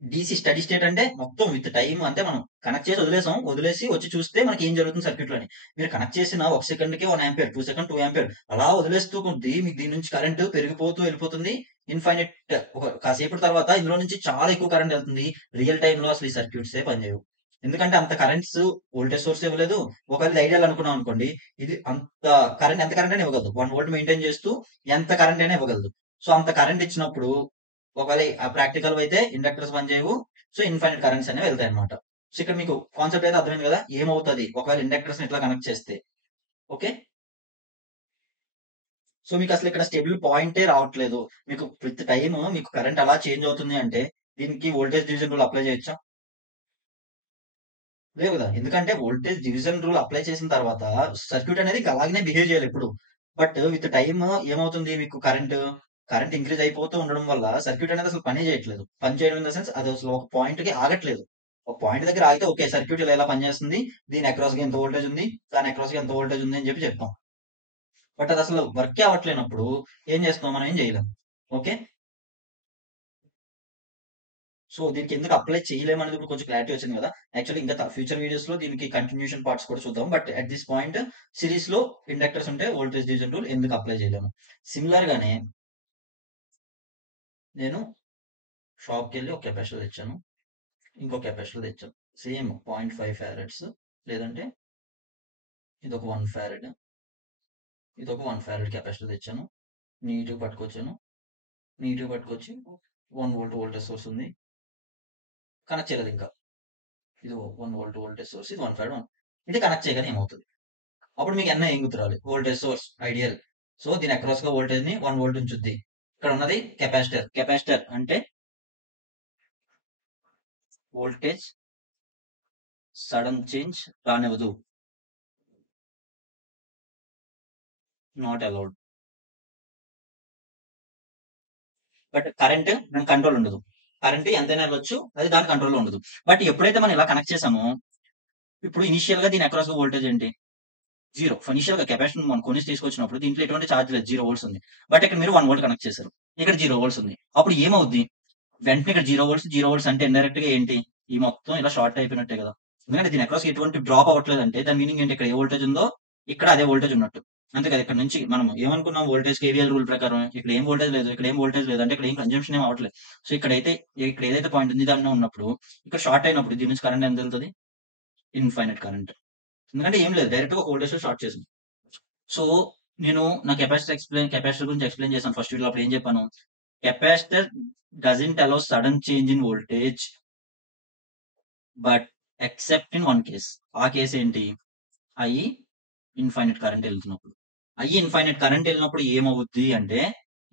డీసీ స్టడీ స్టేట్ అంటే మొత్తం విత్ టైం అంటే మనం కనెక్ట్ చేసి వదిలేసి వచ్చి చూస్తే మనకి ఏం జరుగుతుంది సర్క్యూట్ లోని. మీరు కనెక్ట్ చేసిన 1 సెకండ్ కి 1 ఆంపియర్, 2 సెకండ్ 2 ఆంపియర్ అలా వదిలేస్తూ కొద్ది మీకు దీని నుంచి కరెంట్ పెరిగిపోతూ వెళ్ళిపోతుంది. ఇన్ఫైనైట్ ఒక కాసేపటి తర్వాత ఇందులో నుంచి చాలా ఎక్కువ కరెంట్ వెళ్తుంది. రియల్ టైమ్ లో అసలు ఈ సర్క్యూట్స్ పనిచేయవు. ఎందుకంటే అంత కరెంట్స్ వోల్టేజ్ సోర్స్ ఇవ్వలేదు. ఒకవేళ ఇది ఐడియల్ అనుకున్నాం అనుకోండి, ఇది అంత కరెంట్ ఎంత కరెంట్ అయినా ఇవ్వగలదు. 1 వోల్ట్ మెయింటైన్ చేస్తూ ఎంత కరెంట్ అయినా ఇవ్వగలదు. సో అంత కరెంట్ ఇచ్చినప్పుడు ఒకవేళ ప్రాక్టికల్ అయితే ఇండక్టర్స్ పనిచేయవు. సో ఇన్ఫైనైట్ కరెంట్స్ అనేవి వెళ్తాయి అనమాట. సో ఇక్కడ మీకు కాన్సెప్ట్ అయితే అర్థమైంది కదా ఏమవుతుంది ఒకవేళ ఇండక్టర్స్ ఇట్లా కనెక్ట్ చేస్తే. ఓకే, సో మీకు అసలు ఇక్కడ స్టేబుల్ పాయింటే రావట్లేదు. మీకు విత్ టైమ్ మీకు కరెంట్ అలా చేంజ్ అవుతుంది అంటే దీనికి వోల్టేజ్ డివిజన్ రూల్ అప్లై చేయొచ్చా? లేవు కదా. ఎందుకంటే వోల్టేజ్ డివిజన్ రూల్ అప్లై చేసిన తర్వాత సర్క్యూట్ అనేది అలాగనే బిహేవ్ చేయాలి ఎప్పుడు. బట్ విత్ టైమ్ ఏమవుతుంది మీకు కరెంట్ ఇంక్రీజ్ అయిపోతూ ఉండడం వల్ల సర్క్యూట్ అనేది అసలు పని చేయట్లేదు. పని చేయడం ఇన్ ద సెన్స్ అది అసలు ఒక పాయింట్ కి ఆగట్లేదు. ఒక పాయింట్ దగ్గర ఆగితే ఓకే సర్క్యూట్ ఇలా పనిచేస్తుంది, దీని అక్రాస్ గా ఎంత వోల్టేజ్ ఉంది, దాని అక్రాస్ గా ఎంత వోల్టేజ్ ఉంది అని చెప్పి చెప్తాం. బట్ అది అసలు వర్క్ అవ్వట్లేనప్పుడు ఏం చేస్తాం, మనం ఏం చేయలేం. ఓకే, సో దీనికి ఎందుకు అప్లై చేయలేము అనేది ఇప్పుడు కొంచెం క్లారిటీ వచ్చింది కదా. యాక్చువల్లీ ఇంకా ఫ్యూచర్ వీడియోస్ లో దీనికి కంటిన్యూషన్ పార్ట్స్ కూడా చూద్దాం. But at this point series లో ఇండక్టర్స్ ఉంటే వోల్టేజ్ డివిజన్ రూల్ ఎందుకు అప్లై చేయలేము. సిమిలర్ గానే నేను షాప్కి వెళ్ళి ఒక కెపాసిటర్ తెచ్చాను, ఇంకో కెపాసిటర్ తెచ్చాను, సేమ్ 0.5 ఫారెడ్స్, లేదంటే ఇదొక 1 ఫారెడ్, ఇదొక 1 ఫారెడ్ కెపాసిటర్ తెచ్చాను. నీట్గా పట్టుకొచ్చి 1 వోల్ట్ వోల్టేజ్ సోర్స్ ఉంది, కనెక్ట్ చేయలేదు ఇంకా. ఇది 1 వోల్ట్ వోల్టేజ్ సోర్స్, ఇది 1 ఫారెడ్ 1. ఇది కనెక్ట్ చేయగానే ఏమవుతుంది, అప్పుడు మీకు ఎన్న ఏం గుర్తురాలి, వోల్టేజ్ సోర్స్ ఐడియల్. సో దీని అక్రాస్ గా వోల్టేజ్ ని 1 వోల్ట్ ఉంచుద్ది. ఇక్కడ ఉన్నది కెపాసిటర్ అంటే వోల్టేజ్ సడన్ చేంజ్ రానివ్వదు, నాట్ అలౌడ్. బట్ కరెంట్ దాని కంట్రోల్ ఉండదు. కరెంట్ ఎంతైనా ఇవ్వచ్చు, అది దాని కంట్రోల్లో ఉండదు. బట్ ఎప్పుడైతే మనం ఇలా కనెక్ట్ చేసామో ఇప్పుడు ఇనిషియల్ గా దీని అక్రాస్ గా వోల్టేజ్ ఏంటి 0. ఇనిషియల్ గా కెపాసిటర్ మనం కొనేసి తీసుకొచ్చినప్పుడు దీంట్లో ఎటువంటి ఛార్జ్ లేదు, 0 వోల్ట్స్ ఉంది. బట్ ఇక్కడ మీరు 1 వోల్ట్ కనెక్ట్ చేశారు, ఇక్కడ 0 వోల్ట్స్ ఉంది. అప్పుడు ఏమవుద్ది, వెంటనే ఇక్కడ 0 వోల్ట్స్ అంటే ఇండైరెక్ట్ గా ఏంటి, ఈ మొత్తం ఇలా షార్ట్ అయిపోయినట్టే కదా. ఎందుకంటే దీని అక్రాస్ ఎటువంటి డ్రాప్ అవ్వట్లేదు అంటే దాని మీనింగ్ ఏంటి, ఇక్కడ ఏ వోల్టేజ్ ఉందో ఇక్కడ అదే వోల్టేజ్ ఉన్నట్టు. అంతే కదా. ఇక్కడ నుంచి మనం ఏమనుకున్నాం, వోల్టేజ్ కేవీఎల్ రూల్ ప్రకారం ఇక్కడ ఏం వోల్టేజ్ లేదు, అంటే ఇక్కడ ఏం కన్జంప్షన్ ఏం అవ్వట్లేదు. సో ఇక్కడ ఏదైతే పాయింట్ ఉంది దాన్ని ఉన్నప్పుడు ఇక్కడ షార్ట్ అయినప్పుడు దీని నుంచి కరెంట్ ఎంత వెళ్తుంది, ఇన్ఫైనైట్ కరెంట్. ఎందుకంటే ఏం లేదు, డైరెక్ట్ గా ఒక వోల్టేజ్ షార్ట్ చేసింది. సో నేను నా కెపాసిటర్ గురించి ఎక్స్ప్లెయిన్ చేశాను ఫస్ట్ వీడియో. అప్పుడు ఏం చెప్పాను, capacitor doesn't allow sudden change in voltage but except in 1 case. ఆ కేసు ఏంటి, ఐ ఇన్ఫైనైట్ కరెంట్ వెళ్తున్నప్పుడు. ఇన్ఫైనైట్ కరెంట్ వెళ్ళినప్పుడు ఏమవుద్ది అంటే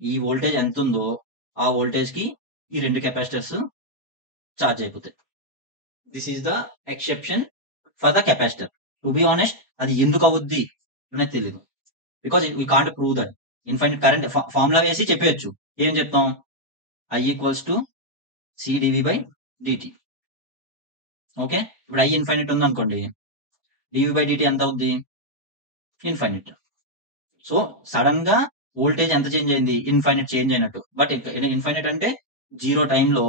ఈ వోల్టేజ్ ఎంత ఉందో ఆ వోల్టేజ్ కి ఈ 2 కెపాసిటర్స్ ఛార్జ్ అయిపోతాయి. This is the exception for the capacitor. To be honest అది ఎందుకు అవుద్ది అనేది తెలియదు, because we can't prove that. Infinite current formula వేసి చెప్పేయచ్చు. ఏం చెప్తాం, I equals to CdV/dt. Okay, ఇప్పుడు I ఇన్ఫైనైట్ ఉంది అనుకోండి, dV/dt ఎంత అవుద్ది, ఇన్ఫైనైట్. సో సడన్ గా వోల్టేజ్ ఎంత చేంజ్ అయింది, ఇన్ఫైనైట్ చేంజ్ అయినట్టు. బట్ ఇన్ఫైనైట్ అంటే 0 టైంలో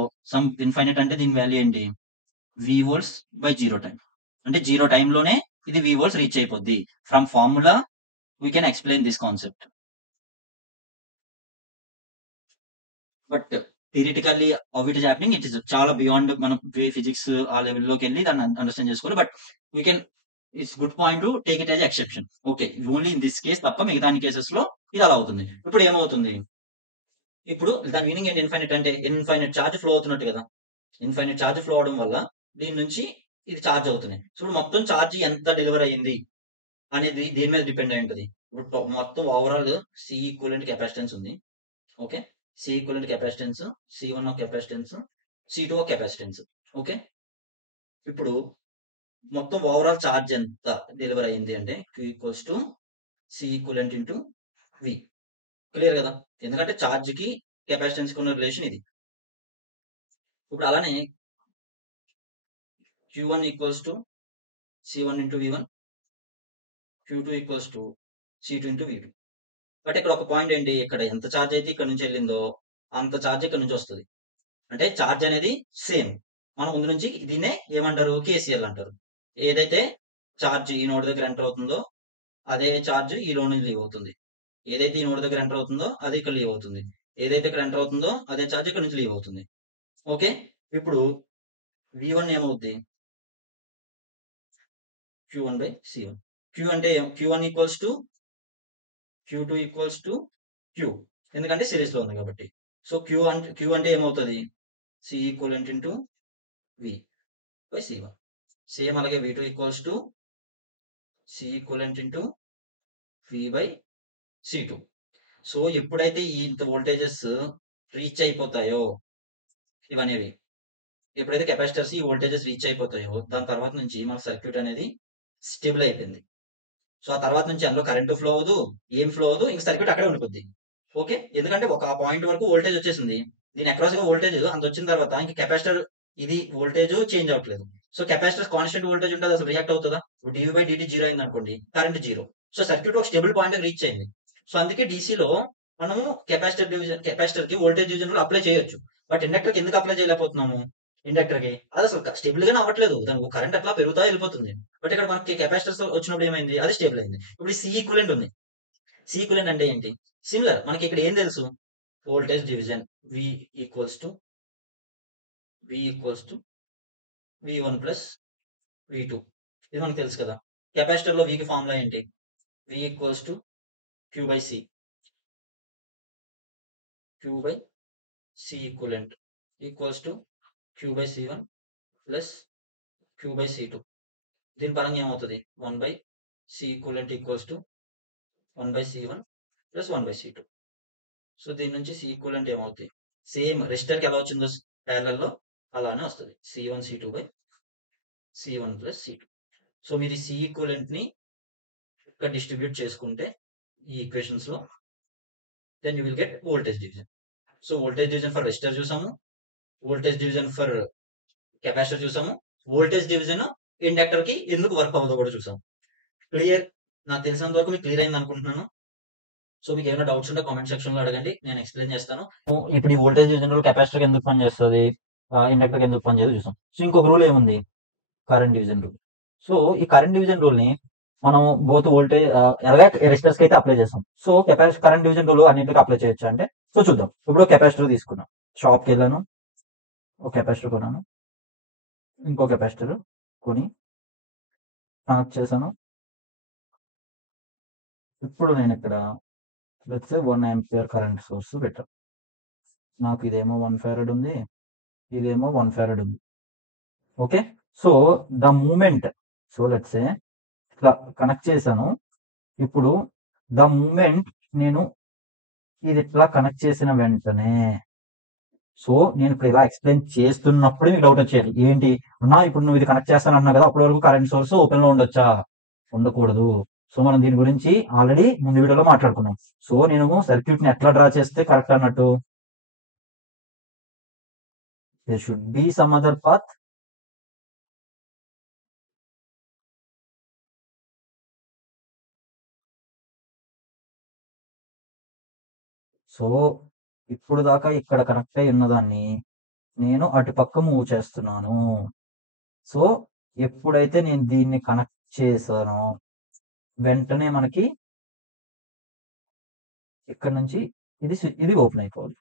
ఇన్ఫైనైట్ అంటే దీని వాల్యూ ఏంటి, V వోల్ట్స్ బై 0 టైం. అంటే 0 టైంలోనే ఇది V వోల్ట్స్ రీచ్ అయిపోద్ది. From formula we can explain this concept. But theoretically how it is happening, it is చాలా బియాండ్ మనం ఫిజిక్స్ ఆ లెవెల్లోకి వెళ్ళి దాన్ని అండర్స్టాండ్ చేసుకోవాలి. But we can, it's good point to take it as exception. Okay, only in this case తప్ప మిగతా cases లో ఇది అలా అవుతుంది. ఇప్పుడు ఏమవుతుంది, ఇప్పుడు దాని మీనింగ్ ఏంటి, ఇన్ఫైనైట్ అంటే ఇన్ఫైనైట్ ఛార్జ్ ఫ్లో అవుతున్నట్టు కదా. ఇన్ఫైనైట్ ఛార్జ్ ఫ్లో అవడం వల్ల దీని నుంచి ఇది ఛార్జ్ అవుతుంది. సో ఇప్పుడు మొత్తం ఛార్జ్ ఎంత డెలివర్ అయ్యింది అనేది దేని మీద డిపెండ్ అయి ఉంటుంది. ఇప్పుడు మొత్తం ఓవరాల్ సి ఈక్వలెంట్ కెపాసిటెన్స్ ఉంది. Okay, C equivalent capacitance, C1 of capacitance, C2 of capacitance. Okay, ఇప్పుడు మొత్తం ఓవరాల్ ఛార్జ్ ఎంత డెలివర్ అయింది అంటే Q equals to C equivalent into V. Clear కదా? ఎందుకంటే ఛార్జ్ కి కెపాసిటెన్స్ కి ఉన్న రిలేషన్ ఇది. ఇప్పుడు అలానే Q1 equals to C1 into V1, Q2 equals to C2 into V2. But ఇక్కడ ఒక పాయింట్ ఏంటి, ఇక్కడ ఎంత ఛార్జ్ అయితే ఇక్కడ నుంచి వెళ్ళిందో అంత ఛార్జ్ ఇక్కడ నుంచి వస్తుంది. అంటే ఛార్జ్ అనేది సేమ్. మనం ముందు నుంచి దీన్నే ఏమంటారు, KCL అంటారు. ఏదైతే ఛార్జ్ ఈ నోడ్ దగ్గర ఎంటర్ అవుతుందో అదే ఛార్జ్ ఈ లో నుంచి లీవ్ అవుతుంది. ఏదైతే ఈ నోడ్ దగ్గర ఎంటర్ అవుతుందో అది ఇక్కడ లీవ్ అవుతుంది. ఏదైతే ఇక్కడ ఎంటర్ అవుతుందో అదే ఛార్జ్ ఇక్కడ నుంచి లీవ్ అవుతుంది. ఓకే, ఇప్పుడు V1 ఏమవుద్ది, Q1 బై C1. Q అంటే Q1 equals to Q2 equals to Q, ఎందుకంటే సిరీస్ లో ఉంది కాబట్టి. సో Q అంటే ఏమవుతుంది, C equivalent into V by C1. Same అలాగే V2 equals to C equivalent into V by C2. So ఎప్పుడైతే ఈ ఇంత వోల్టేజెస్ రీచ్ అయిపోతాయో, ఇవనేవి ఎప్పుడైతే కెపాసిటర్స్ ఈ వోల్టేజెస్ రీచ్ అయిపోతాయో దాని తర్వాత నుంచి మన సర్క్యూట్ అనేది స్టేబుల్ అయిపోయింది. సో ఆ తర్వాత నుంచి అందులో కరెంటు ఫ్లో అవ్వదు, ఏం ఫ్లో అవ్వదు, ఇంక సర్క్యూట్ అక్కడే ఉండిపోద్ది. ఓకే, ఎందుకంటే ఒక పాయింట్ వరకు వోల్టేజ్ వచ్చేసింది. దీని అక్రాస్ గా వోల్టేజ్ అంత వచ్చిన తర్వాత ఇంక కెపాసిటర్ ఇది వోల్టేజ్ చేంజ్ అవ్వట్లేదు. సో కెపాసిటర్ కాన్స్టెంట్ వోల్టేజ్ ఉంటుంది, అసలు రియాక్ట్ అవుతుందా? డివి బై డిటి జీరో అయింది అనుకోండి, కరెంట్ జీరో. సో సర్క్యూట్ ఒక స్టేబుల్ పాయింట్ రీచ్ అయింది. సో అందుకే డీసీలో మనము కెపాసిటర్ కి వోల్టేజ్ డివిజన్ అప్లై చేయొచ్చు. బట్ ఇండక్టర్ కి ఎందుకు అప్లై చేయలేకపోతున్నాము? ఇండక్టర్ కి అది అసలు స్టేబుల్ గానే అవ్వట్లేదు, దానికి కరెంట్ అట్లా పెరుగుతా వెళ్ళిపోతుంది. బట్ ఇక్కడ మనకి కెపాసిటర్స్ వచ్చినప్పుడు ఏమైంది, అది స్టేబుల్ అయింది. ఇప్పుడు సి ఈక్వలెంట్ ఉంది. సి ఈక్వలెంట్ అంటే ఏంటి, సిమిలర్. మనకి ఇక్కడ ఏం తెలుసు, voltage division V equals to V1 plus V2, ఇది మనకు తెలుసు కదా. కెపాసిటర్ లో వికి ఫార్ములా ఏంటి, V equals to Q by C, Q by C equivalent equals to Q by C1 plus Q by C2. దీని పరంగా ఏమవుతుంది, 1 by C equivalent equals to 1 by C1 plus 1 by C2. So దీని నుంచి C equivalent ఏమవుతుంది, same resistor కి ఎలా వచ్చిందో parallel లో అలానే వస్తుంది, C1 C2 by C1 plus C2. So మీరు C ఈక్వలెంట్ ని ఇక్కడ డిస్ట్రిబ్యూట్ చేసుకుంటే ఈ ఈక్వేషన్స్ లో, then you will get voltage division. So voltage division for resistor చూసాము, వోల్టేజ్ డివిజన్ ఫర్ కెపాసిటర్ చూసాము, వోల్టేజ్ డివిజన్ ఇండక్టర్ కి ఎందుకు వర్క్ అవ్వదో కూడా చూసాము. క్లియర్? నాకు తెలిసినంత వరకు మీకు క్లియర్ అయింది అనుకుంటున్నాను. సో మీకు ఏమైనా డౌట్స్ ఉంటే కామెంట్ సెక్షన్ లో అడగండి, నేను ఎక్స్ప్లెయిన్ చేస్తాను. ఇప్పుడు ఈ వోల్టేజ్ డివిజన్ రూల్ కెపాసిటర్ ఎందుకు పని చేస్తుంది, ఇండక్టర్ ఎందుకు పని చేయదు చూసాం. సో ఇంకొక రూల్ ఏముంది, కరెంట్ డివిజన్ రూల్. సో ఈ కరెంట్ డివిజన్ రూల్ ని మనం బోత్ వోల్టేజ్ ఎలాగే రెసిస్టర్స్ కి అయితే అప్లై చేస్తాం. So capacitor current division rule అన్నింటికి అప్లై చేయొచ్చు అంటే, సో చూద్దాం. ఇప్పుడు కెపాసిటర్ తీసుకున్నాం, షాప్ కి వెళ్ళాను, ఒక కెపాసిటర్ కొన్నాను, ఇంకో కెపాసిటర్ కొని కనెక్ట్ చేశాను. ఇప్పుడు నేను ఇక్కడ let's say 1 ampere current source పెట్టాను. నాకు ఇదేమో 1 ఫారడ్ ఉంది, ఇదేమో 1 ఫారడ్ ఉంది. Okay, so the moment, so let's say ఇట్లా కనెక్ట్ చేశాను. ఇప్పుడు ద మూమెంట్ నేను ఇది ఇట్లా కనెక్ట్ చేసిన వెంటనే, సో నేను ఇప్పుడు ఇలా ఎక్స్ప్లెయిన్ చేస్తున్నప్పుడు మీకు డౌట్ వచ్చేది ఏంటి అన్నా, ఇప్పుడు నువ్వు ఇది కనెక్ట్ చేస్తాను అన్నా కదా, అప్పటి వరకు కరెంట్ సోర్స్ ఓపెన్ లో ఉండొచ్చా? ఉండకూడదు. సో మనం దీని గురించి ఆల్రెడీ ముందు వీడియోలో మాట్లాడుకున్నాం. సో నేను సర్క్యూట్ ని ఎట్లా డ్రా చేస్తే కరెక్ట్ అన్నట్టు, there should be some other path. So ఇప్పుడు దాకా ఇక్కడ కనెక్ట్ అయి ఉన్నదాన్ని నేను అటుపక్క మూవ్ చేస్తున్నాను. సో ఎప్పుడైతే నేను దీన్ని కనెక్ట్ చేశానో వెంటనే మనకి ఇక్కడ నుంచి ఇది ఓపెన్ అయిపోవాలి.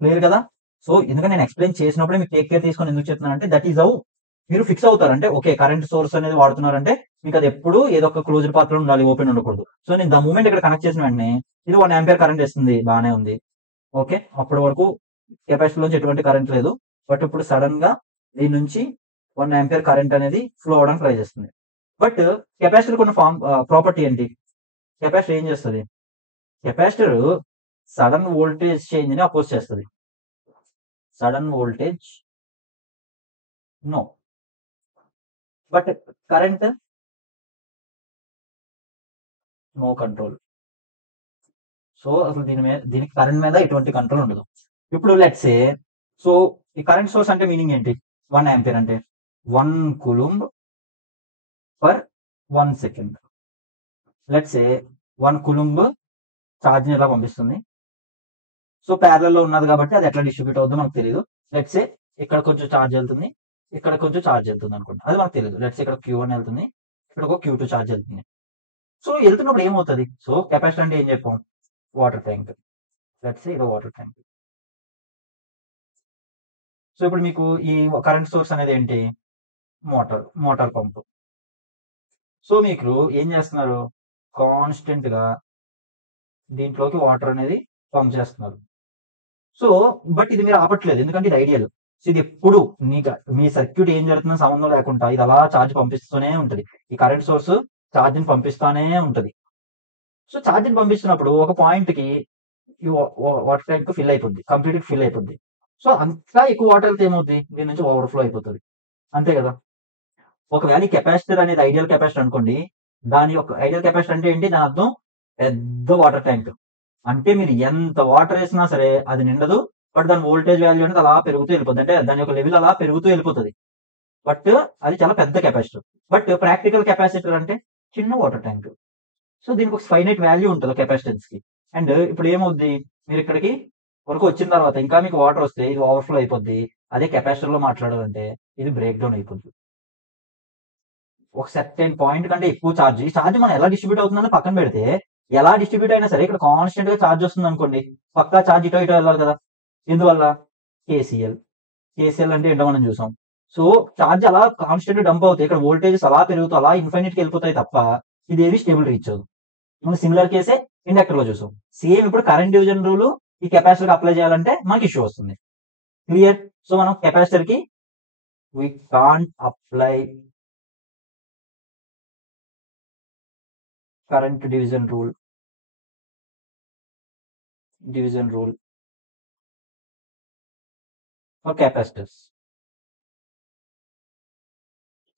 క్లియర్ కదా? సో ఎందుకంటే నేను ఎక్స్ప్లెయిన్ చేసినప్పుడే మీకు టేక్ కేర్ తీసుకొని ఎందుకు చెప్తున్నానంటే, దట్ ఈస్ హౌ మీరు ఫిక్స్ అవుతారు. అంటే ఓకే, కరెంట్ సోర్స్ అనేది వాడుతున్నారంటే మీకు అది ఎప్పుడు ఏదో ఒక క్లోజ్డ్ పాత్ లో ఉండాలి, ఓపెన్ ఉండకూడదు. సో నేను ద మూమెంట్ ఇక్కడ కనెక్ట్ చేసిన వెంటనే ఇది 1 ఆంపియర్ కరెంట్ ఇస్తుంది, బాగానే ఉంది. ఓకే, అప్పటి వరకు కెపాసిటర్ నుంచి ఎటువంటి కరెంట్ లేదు. బట్ ఇప్పుడు సడన్ గా దీని నుంచి 1 ఆంపియర్ కరెంట్ అనేది ఫ్లో అవడానికి ట్రై చేస్తుంది. బట్ కెపాసిటర్ కొన్న ప్రాపర్టీ ఏంటి, కెపాసిటర్ ఏం చేస్తుంది, కెపాసిటర్ సడన్ వోల్టేజ్ చేంజ్ ని అపోజ్ చేస్తుంది. Sudden voltage no, but current no control. So అసలు దీనికి కరెంట్ మీద ఎటువంటి కంట్రోల్ ఉండదు. ఇప్పుడు లెట్స్ సే, సో ఈ కరెంట్ సోర్స్ అంటే మీనింగ్ ఏంటి? 1 ఆంపియర్ అంటే 1 coulomb per 1 second. Let's say 1 coulomb charge ని ఎలా పంపిస్తుంది. సో ప్యారలల్ లో ఉన్నది కాబట్టి అది ఎట్లా డిస్ట్రిబ్యూట్ అవుతుందో మనకు తెలియదు. లెట్స్ సే ఇక్కడ కొంచెం ఛార్జ్ వెళ్తుంది, ఇక్కడ కొంచెం ఛార్జ్ వెళ్తుంది అనుకోండి, అది మనకు తెలియదు. లెట్స్ ఇక్కడ Q1 వెళ్తుంది, ఇక్కడ ఒక Q2 ఛార్జ్ వెళ్తుంది. సో వెళ్తున్నప్పుడు ఏమవుతుంది? సో కెపాసిటర్ అంటే ఏం చెప్పాం? Water tank. లెట్స్ సే ఇది వాటర్ ట్యాంక్. సో ఇప్పుడు మీకు ఈ కరెంట్ సోర్స్ అనేది ఏంటి? Motor pump. సో మీకు ఏం చేస్తున్నారు? కాన్స్టెంట్ గా దీంట్లోకి వాటర్ అనేది పంప్ చేస్తున్నారు. సో బట్ ఇది మీరు ఆపట్లేదు, ఎందుకంటే ఇది ఐడియల్. సో ఇది ఎప్పుడు మీ సర్క్యూట్ ఏం జరుగుతుందో సంబంధం లేకుండా ఇది అలా ఛార్జ్ పంపిస్తూనే ఉంటుంది. ఈ కరెంట్ సోర్స్ ఛార్జ్ ని పంపిస్తూనే ఉంటుంది. సో ఛార్జ్ ని పంపిస్తున్నప్పుడు ఒక పాయింట్ కి ఈ వాటర్ ట్యాంక్ ఫిల్ అయిపోద్ది, కంప్లీట్ ఫిల్ అయిపోద్ది. సో అంతా ఎక్కువ వాటర్ వెళ్తే ఏమవుతుంది? దీని నుంచి ఓవర్ఫ్లో అయిపోతుంది, అంతే కదా. ఒకవేళ ఈ కెపాసిటర్ అనేది ఐడియల్ కెపాసిటర్ అనుకోండి, దాని యొక్క ఐడియల్ కెపాసిటర్ అంటే ఏంటి? దాని అర్థం పెద్ద వాటర్ ట్యాంక్. అంటే మీరు ఎంత వాటర్ వేసినా సరే అది నిండదు, బట్ దాని వోల్టేజ్ వాల్యూ అనేది అలా పెరుగుతూ వెళ్ళిపోతుంది, అంటే దాని యొక్క లెవెల్ అలా పెరుగుతూ వెళ్ళిపోతుంది. బట్ అది చాలా పెద్ద కెపాసిటర్. బట్ ప్రాక్టికల్ కెపాసిటర్ అంటే చిన్న వాటర్ ట్యాంక్. సో దీనికి ఒక ఫైనైట్ వాల్యూ ఉంటుంది కెపాసిటెన్స్ కి. అండ్ ఇప్పుడు ఏమవుద్ది? మీరు ఇక్కడికి వరకు వచ్చిన తర్వాత ఇంకా మీకు వాటర్ వస్తే ఇది ఓవర్ఫ్లో అయిపోద్ది. అదే కెపాసిటర్ లో మాట్లాడాలంటే ఇది బ్రేక్ డౌన్ అయిపోద్ది. ఒక సర్టెన్ పాయింట్ కంటే ఎక్కువ ఛార్జ్ మనం ఎలా డిస్ట్రిబ్యూట్ అవుతుందని పక్కన పెడితే, ఎలా డిస్ట్రిబ్యూట్ అయినా సరే ఇక్కడ కాన్స్టెంట్ గా ఛార్జ్ వస్తుంది అనుకోండి, పక్కా ఛార్జ్ ఇటో వెళ్ళాలి కదా. ఎందువల్ల? కేసీఎల్ అంటే ఏంటో మనం చూసాం. సో ఛార్జ్ అలా కాన్స్టెంట్ డంప్ అవుతాయి, ఇక్కడ వోల్టేజెస్ అలా పెరుగుతూ అలా ఇన్ఫైనిట్ కి వెళ్ళిపోతాయి తప్ప ఇదేవి స్టేబుల్ రీచ్ అవ్వదు. మనం సిమిలర్ కేసే ఇండక్టర్ లో చూసాం. సేమ్ ఇప్పుడు కరెంట్ డివిజన్ రూల్ ఈ కెపాసిటర్ కి అప్లై చేయాలంటే మనకి ఇష్యూ వస్తుంది. క్లియర్? సో మనం కెపాసిటర్ కి we can't apply current division rule for capacitors.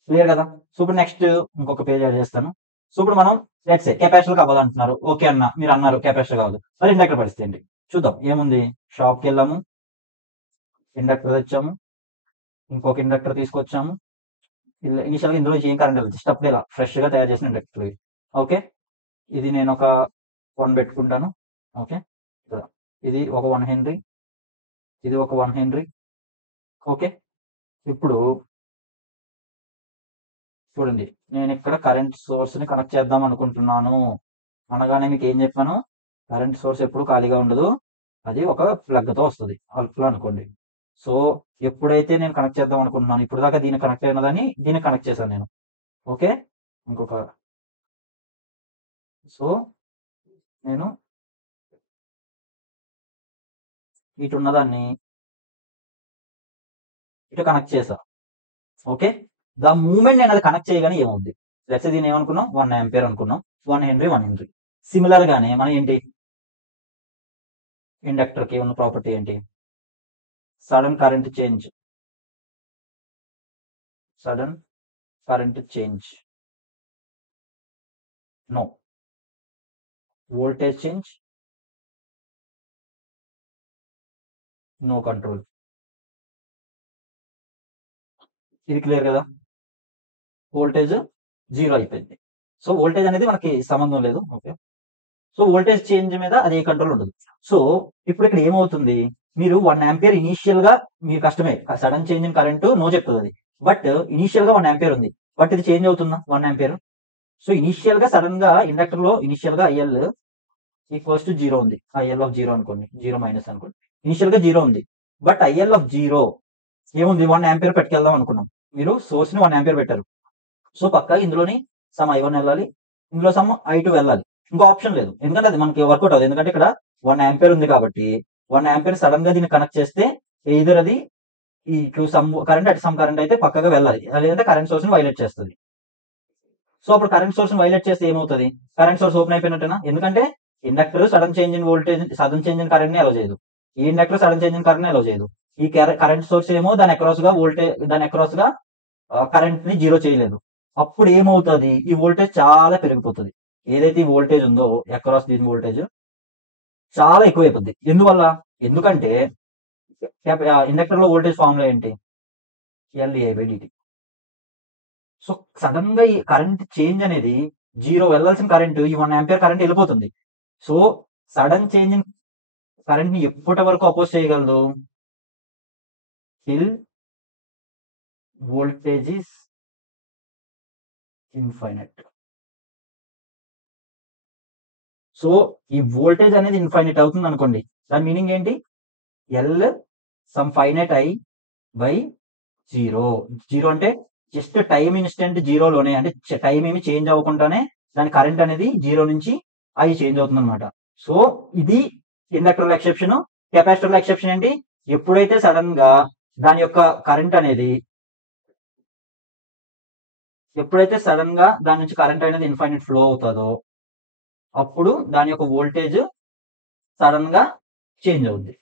Clear కదా? సో ఇప్పుడు నెక్స్ట్ ఇంకొక పేజ్ యాడ్ చేస్తాను. సో ఇప్పుడు మనం లెట్స్ సే కెపాసిటర్ కావాలంటున్నారు. ఓకే అన్న, మీరు అన్నారు కెపాసిటర్ కావాలి, మరి ఇండక్టర్ పరిస్థితి ఏంటి చూద్దాం. ఏముంది? షాప్కి వెళ్ళాము, ఇండక్టర్ తెచ్చాము, ఇంకొక ఇండక్టర్ తీసుకొచ్చాము. ఇనిషియల్ గా ఇందులో ఏం కరెంట్ వెళ్ళదు, జస్ట్ అప్పుడే ఇలా ఫ్రెష్ గా తయారు చేసిన ఇండక్టర్. ఓకే, ఇది నేను ఒక 1 పెట్టుకుంటాను. ఓకే, ఇది ఒక 1 హెన్రీ, ఇది ఒక 1 హెన్రీ. ఓకే, ఇప్పుడు చూడండి, నేను ఇక్కడ కరెంట్ సోర్స్ ని కనెక్ట్ చేద్దాం అనుకుంటున్నాను అనగానే మీకు ఏం చెప్పాను? కరెంట్ సోర్స్ ఎప్పుడు ఖాళీగా ఉండదు, అది ఒక ప్లగ్ తో వస్తుంది, అట్లా అనుకోండి. సో ఎప్పుడైతే నేను కనెక్ట్ చేద్దాం అనుకుంటున్నాను, ఇప్పుడు దాకా దీన్ని కనెక్ట్ అయినదని దీన్ని కనెక్ట్ చేశాను నేను. ఓకే, ఇంకొక సో నేను ఇటు ఉన్నదాన్ని ఇటు కనెక్ట్ చేసా. ఓకే, ద మూమెంట్ నేను అది కనెక్ట్ చేయగానే ఏమవుద్ది? లెట్స్ దీన్ని ఏమనుకున్నాం? 1 ఆంపియర్ అనుకున్నాం, 1 హెన్రీ 1 హెన్రీ. సిమిలర్ గానే మనం ఏంటి, ఇండక్టర్ కి ఉన్న ప్రాపర్టీ ఏంటి? Sudden current change, no. Voltage change, no control. ఇది క్లియర్ కదా? వోల్టేజ్ 0 అయిపోయింది. సో వోల్టేజ్ అనేది మనకి సంబంధం లేదు. ఓకే, సో వోల్టేజ్ చేంజ్ మీద అది ఏ కంట్రోల్ ఉండదు. సో ఇప్పుడు ఇక్కడ ఏమవుతుంది? మీరు 1 ఆంపియర్ ఇనీషియల్ గా మీరు కష్టమే, sudden change in current no చెప్తుంది అది. బట్ ఇనీషియల్ గా 1 ఆంపియర్ ఉంది, బట్ ఇది చేంజ్ అవుతుందా 1 ఆంపియర్? సో ఇనీషియల్ గా సడన్ గా ఇండక్టర్ లో ఇనీషియల్ గా IL ఈక్వల్స్ టు 0 ఉంది, IL ఆఫ్ 0 అనుకోండి, 0 మైనస్ అనుకోండి. ఇనీషియల్ గా 0 ఉంది, బట్ IL ఆఫ్ 0 ఏముంది? 1 ఆంపియర్ పెట్టుకెళ్దాం అనుకున్నాం. మీరు సోర్స్ ని 1 ఆంపియర్ పెట్టారు. సో పక్కా ఇందులోని సమ్ I1 వెళ్ళాలి, ఇందులో సమ్ I2 వెళ్ళాలి. ఇంకో ఆప్షన్ లేదు, ఎందుకంటే అది మనకి వర్కౌట్ అవుతుంది. ఎందుకంటే ఇక్కడ 1 ఆంపియర్ ఉంది కాబట్టి 1 ఆంపియర్ సడన్ గా దీన్ని కనెక్ట్ చేస్తే ఎయిదర్ అది ఇటు సమ్ కరెంట్ అటు సమ్ కరెంట్ అయితే పక్కగా వెళ్ళాలి, లేదంటే కరెంట్ సోర్స్ ని వైలేట్ చేస్తుంది. సో అప్పుడు కరెంట్ సోర్స్ ని వైలేట్ చేస్తే ఏమవుతుంది? కరెంట్ సోర్స్ ఓపెన్ అయిపోయినట్టేనా? ఎందుకంటే inductor sudden change in voltage, sudden change in current ని అలో చేయదు. ఈ inductor sudden change in current ని అలో చేయదు. ఈ కరెంట్ సోర్స్ ఏమో దాని అక్రాస్ గా వోల్టేజ్, దాని అక్రాస్ గా కరెంట్ ని జీరో చేయలేదు. అప్పుడు ఏమవుతుంది, ఈ వోల్టేజ్ చాలా పెరిగిపోతుంది. ఏదైతే ఈ వోల్టేజ్ ఉందో అక్రాస్ దీని వోల్టేజ్ చాలా ఎక్కువైపోద్ది. ఎందువల్ల? ఎందుకంటే ఇండక్టర్ లో వోల్టేజ్ ఫార్ములా ఏంటి? LdI/dt. సో సడన్ గా ఈ కరెంట్ చేంజ్ అనేది జీరో వెళ్ళాల్సిన కరెంట్ ఈ 1 ఆంపియర్ కరెంట్ వెళ్ళిపోతుంది. So sudden change in current ని ఎప్పటి వరకు అపోజ్ చేయగలదు? Till voltage is infinite. So ఈ వోల్టేజ్ అనేది ఇన్ఫైనైట్ అవుతుంది అనుకోండి, దాని మీనింగ్ ఏంటి? L some finite I by zero. Zero అంటే జస్ట్ టైం ఇన్స్టెంట్ జీరోలోనే, అంటే టైం ఏమి చేంజ్ అవ్వకుండానే దాని కరెంట్ అనేది జీరో నుంచి ఐ చేంజ్ అవుతుంది అనమాట. సో ఇది ఇండక్టర్ ఎక్సెప్షన్. కెపాసిటర్ ఎక్సెప్షన్ ఏంటి? ఎప్పుడైతే సడన్ గా దాని యొక్క కరెంట్ అనేది దాని నుంచి కరెంట్ అనేది ఇన్ఫైనైట్ ఫ్లో అవుతుందో అప్పుడు దాని యొక్క వోల్టేజ్ సడన్ గా చేంజ్ అవుద్ది.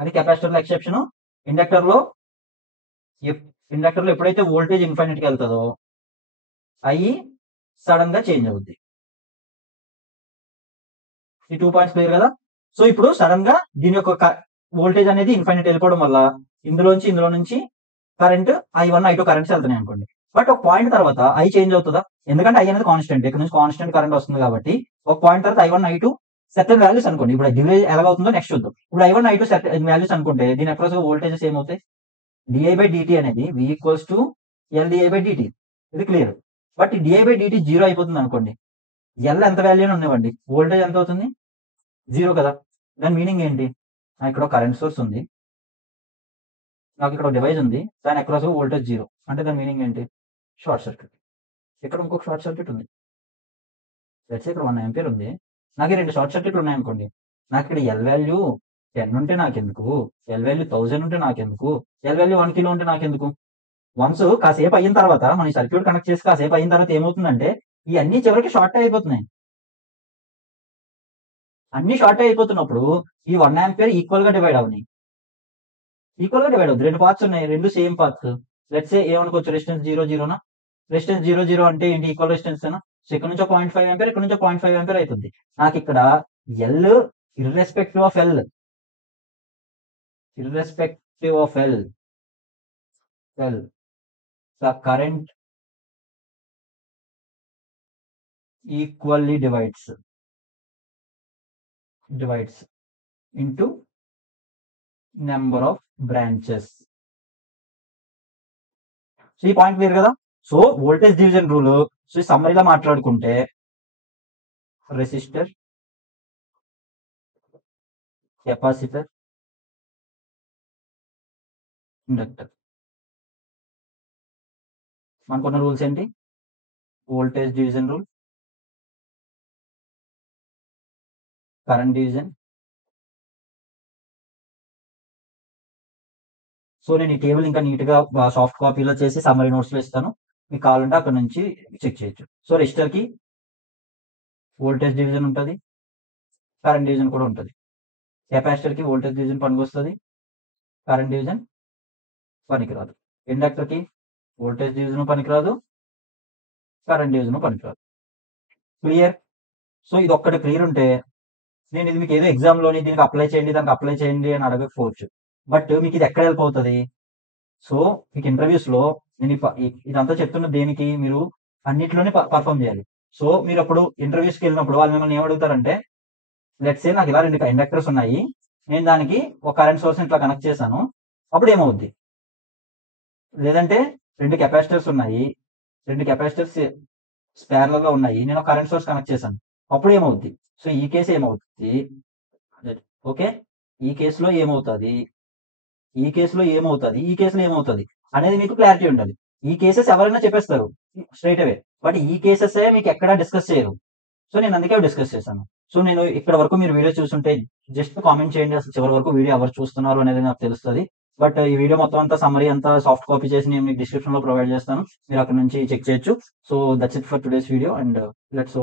అది కెపాసిటర్ ఎక్సెప్షన్. ఇండక్టర్ లో ఎప్పుడైతే వోల్టేజ్ ఇన్ఫైనైట్ కి వెళ్తుందో అవి సడన్ గా చేంజ్ అవుద్ది. ఈ 2 పాయింట్స్ క్లియర్ కదా? సో ఇప్పుడు సడన్ గా దీని యొక్క వోల్టేజ్ అనేది ఇన్ఫైనైట్ వెళ్ళిపోవడం వల్ల ఇందులో నుంచి కరెంట్ I1 I2 కరెంట్స్ వెళ్తున్నాయి అనుకోండి. బట్ ఒక పాయింట్ తర్వాత ఐ చేంజ్ అవుతుందా? ఎందుకంటే ఐ అనేది కాన్స్టెంట్, ఇక్కడ నుంచి కాన్స్టెంట్ కరెంట్ వస్తుంది కాబట్టి ఒక పాయింట్ తర్వాత I1 I2 సర్టెన్ వాల్యూస్ అనుకోండి. ఇప్పుడు డిలే ఎలాగవుతుందో నెక్స్ట్ చూద్దాం. ఇప్పుడు I1 I2 సర్టెన్ వాల్యూస్ అనుకుంటే దీని అక్రాస్ వోల్టేజెస్ ఏమవుతాయి? DI/dt అనేది V ఈక్వల్స్ టు LdI/dt. ఇది క్లియర్. బట్ DI/dt జీరో అయిపోతుంది అనుకోండి, ఎల్ ఎంత వాల్యూ ఉండేవండి, వోల్టేజ్ ఎంత అవుతుంది? జీరో కదా. దాని మీనింగ్ ఏంటి? ఇక్కడ కరెంట్ సోర్స్ ఉంది, నాకు ఇక్కడ డివైస్ ఉంది, దాని అక్రాస్ వోల్టేజ్ జీరో అంటే దాని మీనింగ్ ఏంటి? Short circuit. ఇక్కడ ఇంకొక షార్ట్ సర్క్యూట్ ఉంది, ఇక్కడ 1 ఆంపియర్ ఉంది, నాకు 2 షార్ట్ సర్క్యూట్లు ఉన్నాయనుకోండి. నాకు ఇక్కడ ఎల్ వాల్యూ 10 ఉంటే నాకెందుకు, ఎల్ వాల్యూ 1000 ఉంటే నాకెందుకు, ఎల్ వాల్యూ 1 కిలో ఉంటే నాకెందుకు? వన్స్ కాసేపు అయిన తర్వాత మన ఈ సర్క్యూట్ కనెక్ట్ చేసి కాసేపు అయిన తర్వాత ఏమవుతుందంటే ఈ అన్ని చివరికి షార్ట్ అయిపోతున్నాయి. అన్ని షార్ట్ అయిపోతున్నప్పుడు ఈ 1 ఆంపియర్ ఈక్వల్ గా డివైడ్ అవునాయి. ఈక్వల్ గా డివైడ్ అవుతుంది. 2 పార్ట్స్ ఉన్నాయి, 2 సేమ్ పార్ట్స్. లెట్స్ సే ఏమనుకోవచ్చు, రెసిస్టెన్స్ 0 రెసిస్టెన్స్ 0 అంటే ఏంటి? ఈక్వల్ రెసిస్టెన్స్ అయినా. సో ఇక్కడ నుంచి 0.5 ఆంపియర్, ఇక్కడ నుంచి 0.5 ఆంపియర్ అవుతుంది. నాకు ఇక్కడ L irrespective of L the current equally divides into number of branches. So ఈ పాయింట్ క్లియర్ కదా? So voltage division rule. So ఈ సమ్మరీలో మాట్లాడుకుంటే రెసిస్టర్, కెపాసిటర్, ఇండక్టర్ మనకున్న రూల్స్ ఏంటి? Voltage division rule, current division. So నేను ఈ టేబుల్ ఇంకా neat గా సాఫ్ట్ కాపీలో చేసి సమ్మరీ నోట్స్ లో ఇస్తాను, మీకు కావాలంటే అక్కడ నుంచి చెక్ చేయొచ్చు. సో రెసిస్టర్ కి వోల్టేజ్ డివిజన్ ఉంటుంది, కరెంట్ డివిజన్ కూడా ఉంటుంది. కెపాసిటర్ కి వోల్టేజ్ డివిజన్ పనికొస్తుంది, కరెంట్ డివిజన్ పనికిరాదు. ఇండక్టర్ కి వోల్టేజ్ డివిజన్ పనికిరాదు, కరెంట్ డివిజన్ పనికిరాదు. క్లియర్? సో ఇది ఒక్కటి క్లియర్ ఉంటే నేను ఇది మీకు ఏదో ఎగ్జామ్ లోని దీనికి అప్లై చేయండి, దానికి అప్లై చేయండి అని అడగకపోవచ్చు. బట్ మీకు ఇది ఎక్కడ హెల్ప్ అవుతుంది? సో మీకు ఇంటర్వ్యూస్ లో నేను ఇదంతా చెప్తున్న దేనికి, మీరు అన్నిట్లోనే పర్ఫామ్ చేయాలి. సో మీరు అప్పుడు ఇంటర్వ్యూస్కి వెళ్ళినప్పుడు వాళ్ళు మిమ్మల్ని ఏమడుగుతారంటే, లెట్స్ సే నాకు ఇలా 2 ఇండక్టర్స్ ఉన్నాయి, నేను దానికి ఒక కరెంట్ సోర్స్ ఇట్లా కనెక్ట్ చేశాను, అప్పుడు ఏమవుద్ది? లేదంటే 2 కెపాసిటర్స్ ఉన్నాయి, 2 కెపాసిటర్స్ ప్యారలల్ గా ఉన్నాయి, నేను ఒక కరెంట్ సోర్స్ కనెక్ట్ చేశాను, అప్పుడు ఏమవుద్ది? సో ఈ కేసు ఏమవుతుంది? ఓకే, ఈ కేసులో ఏమవుతుంది, ఈ కేసులో ఏమవుతుంది, ఈ కేసులో ఏమవుతుంది అనేది మీకు క్లారిటీ ఉండాలి. ఈ కేసెస్ ఎవరైనా చెప్పేస్తారు స్ట్రైట్ అవే, బట్ ఈ కేసెస్ మీకు ఎక్కడా డిస్కస్ చేయరు. సో నేను అందుకే డిస్కస్ చేశాను. సో నేను ఇక్కడ వరకు మీరు వీడియో చూస్తుంటే జస్ట్ కామెంట్ చేయండి, అసలు చివరి వరకు వీడియో ఎవరు చూస్తున్నారు అనేది నాకు తెలుస్తుంది. బట్ ఈ వీడియో మొత్తం అంతా సమ్మరీ అంతా సాఫ్ట్ కాపీ చేసి నేను మీకు డిస్క్రిప్షన్ లో ప్రొవైడ్ చేస్తాను, మీరు అక్కడ నుంచి చెక్ చేయొచ్చు. So that's it for today's video and let's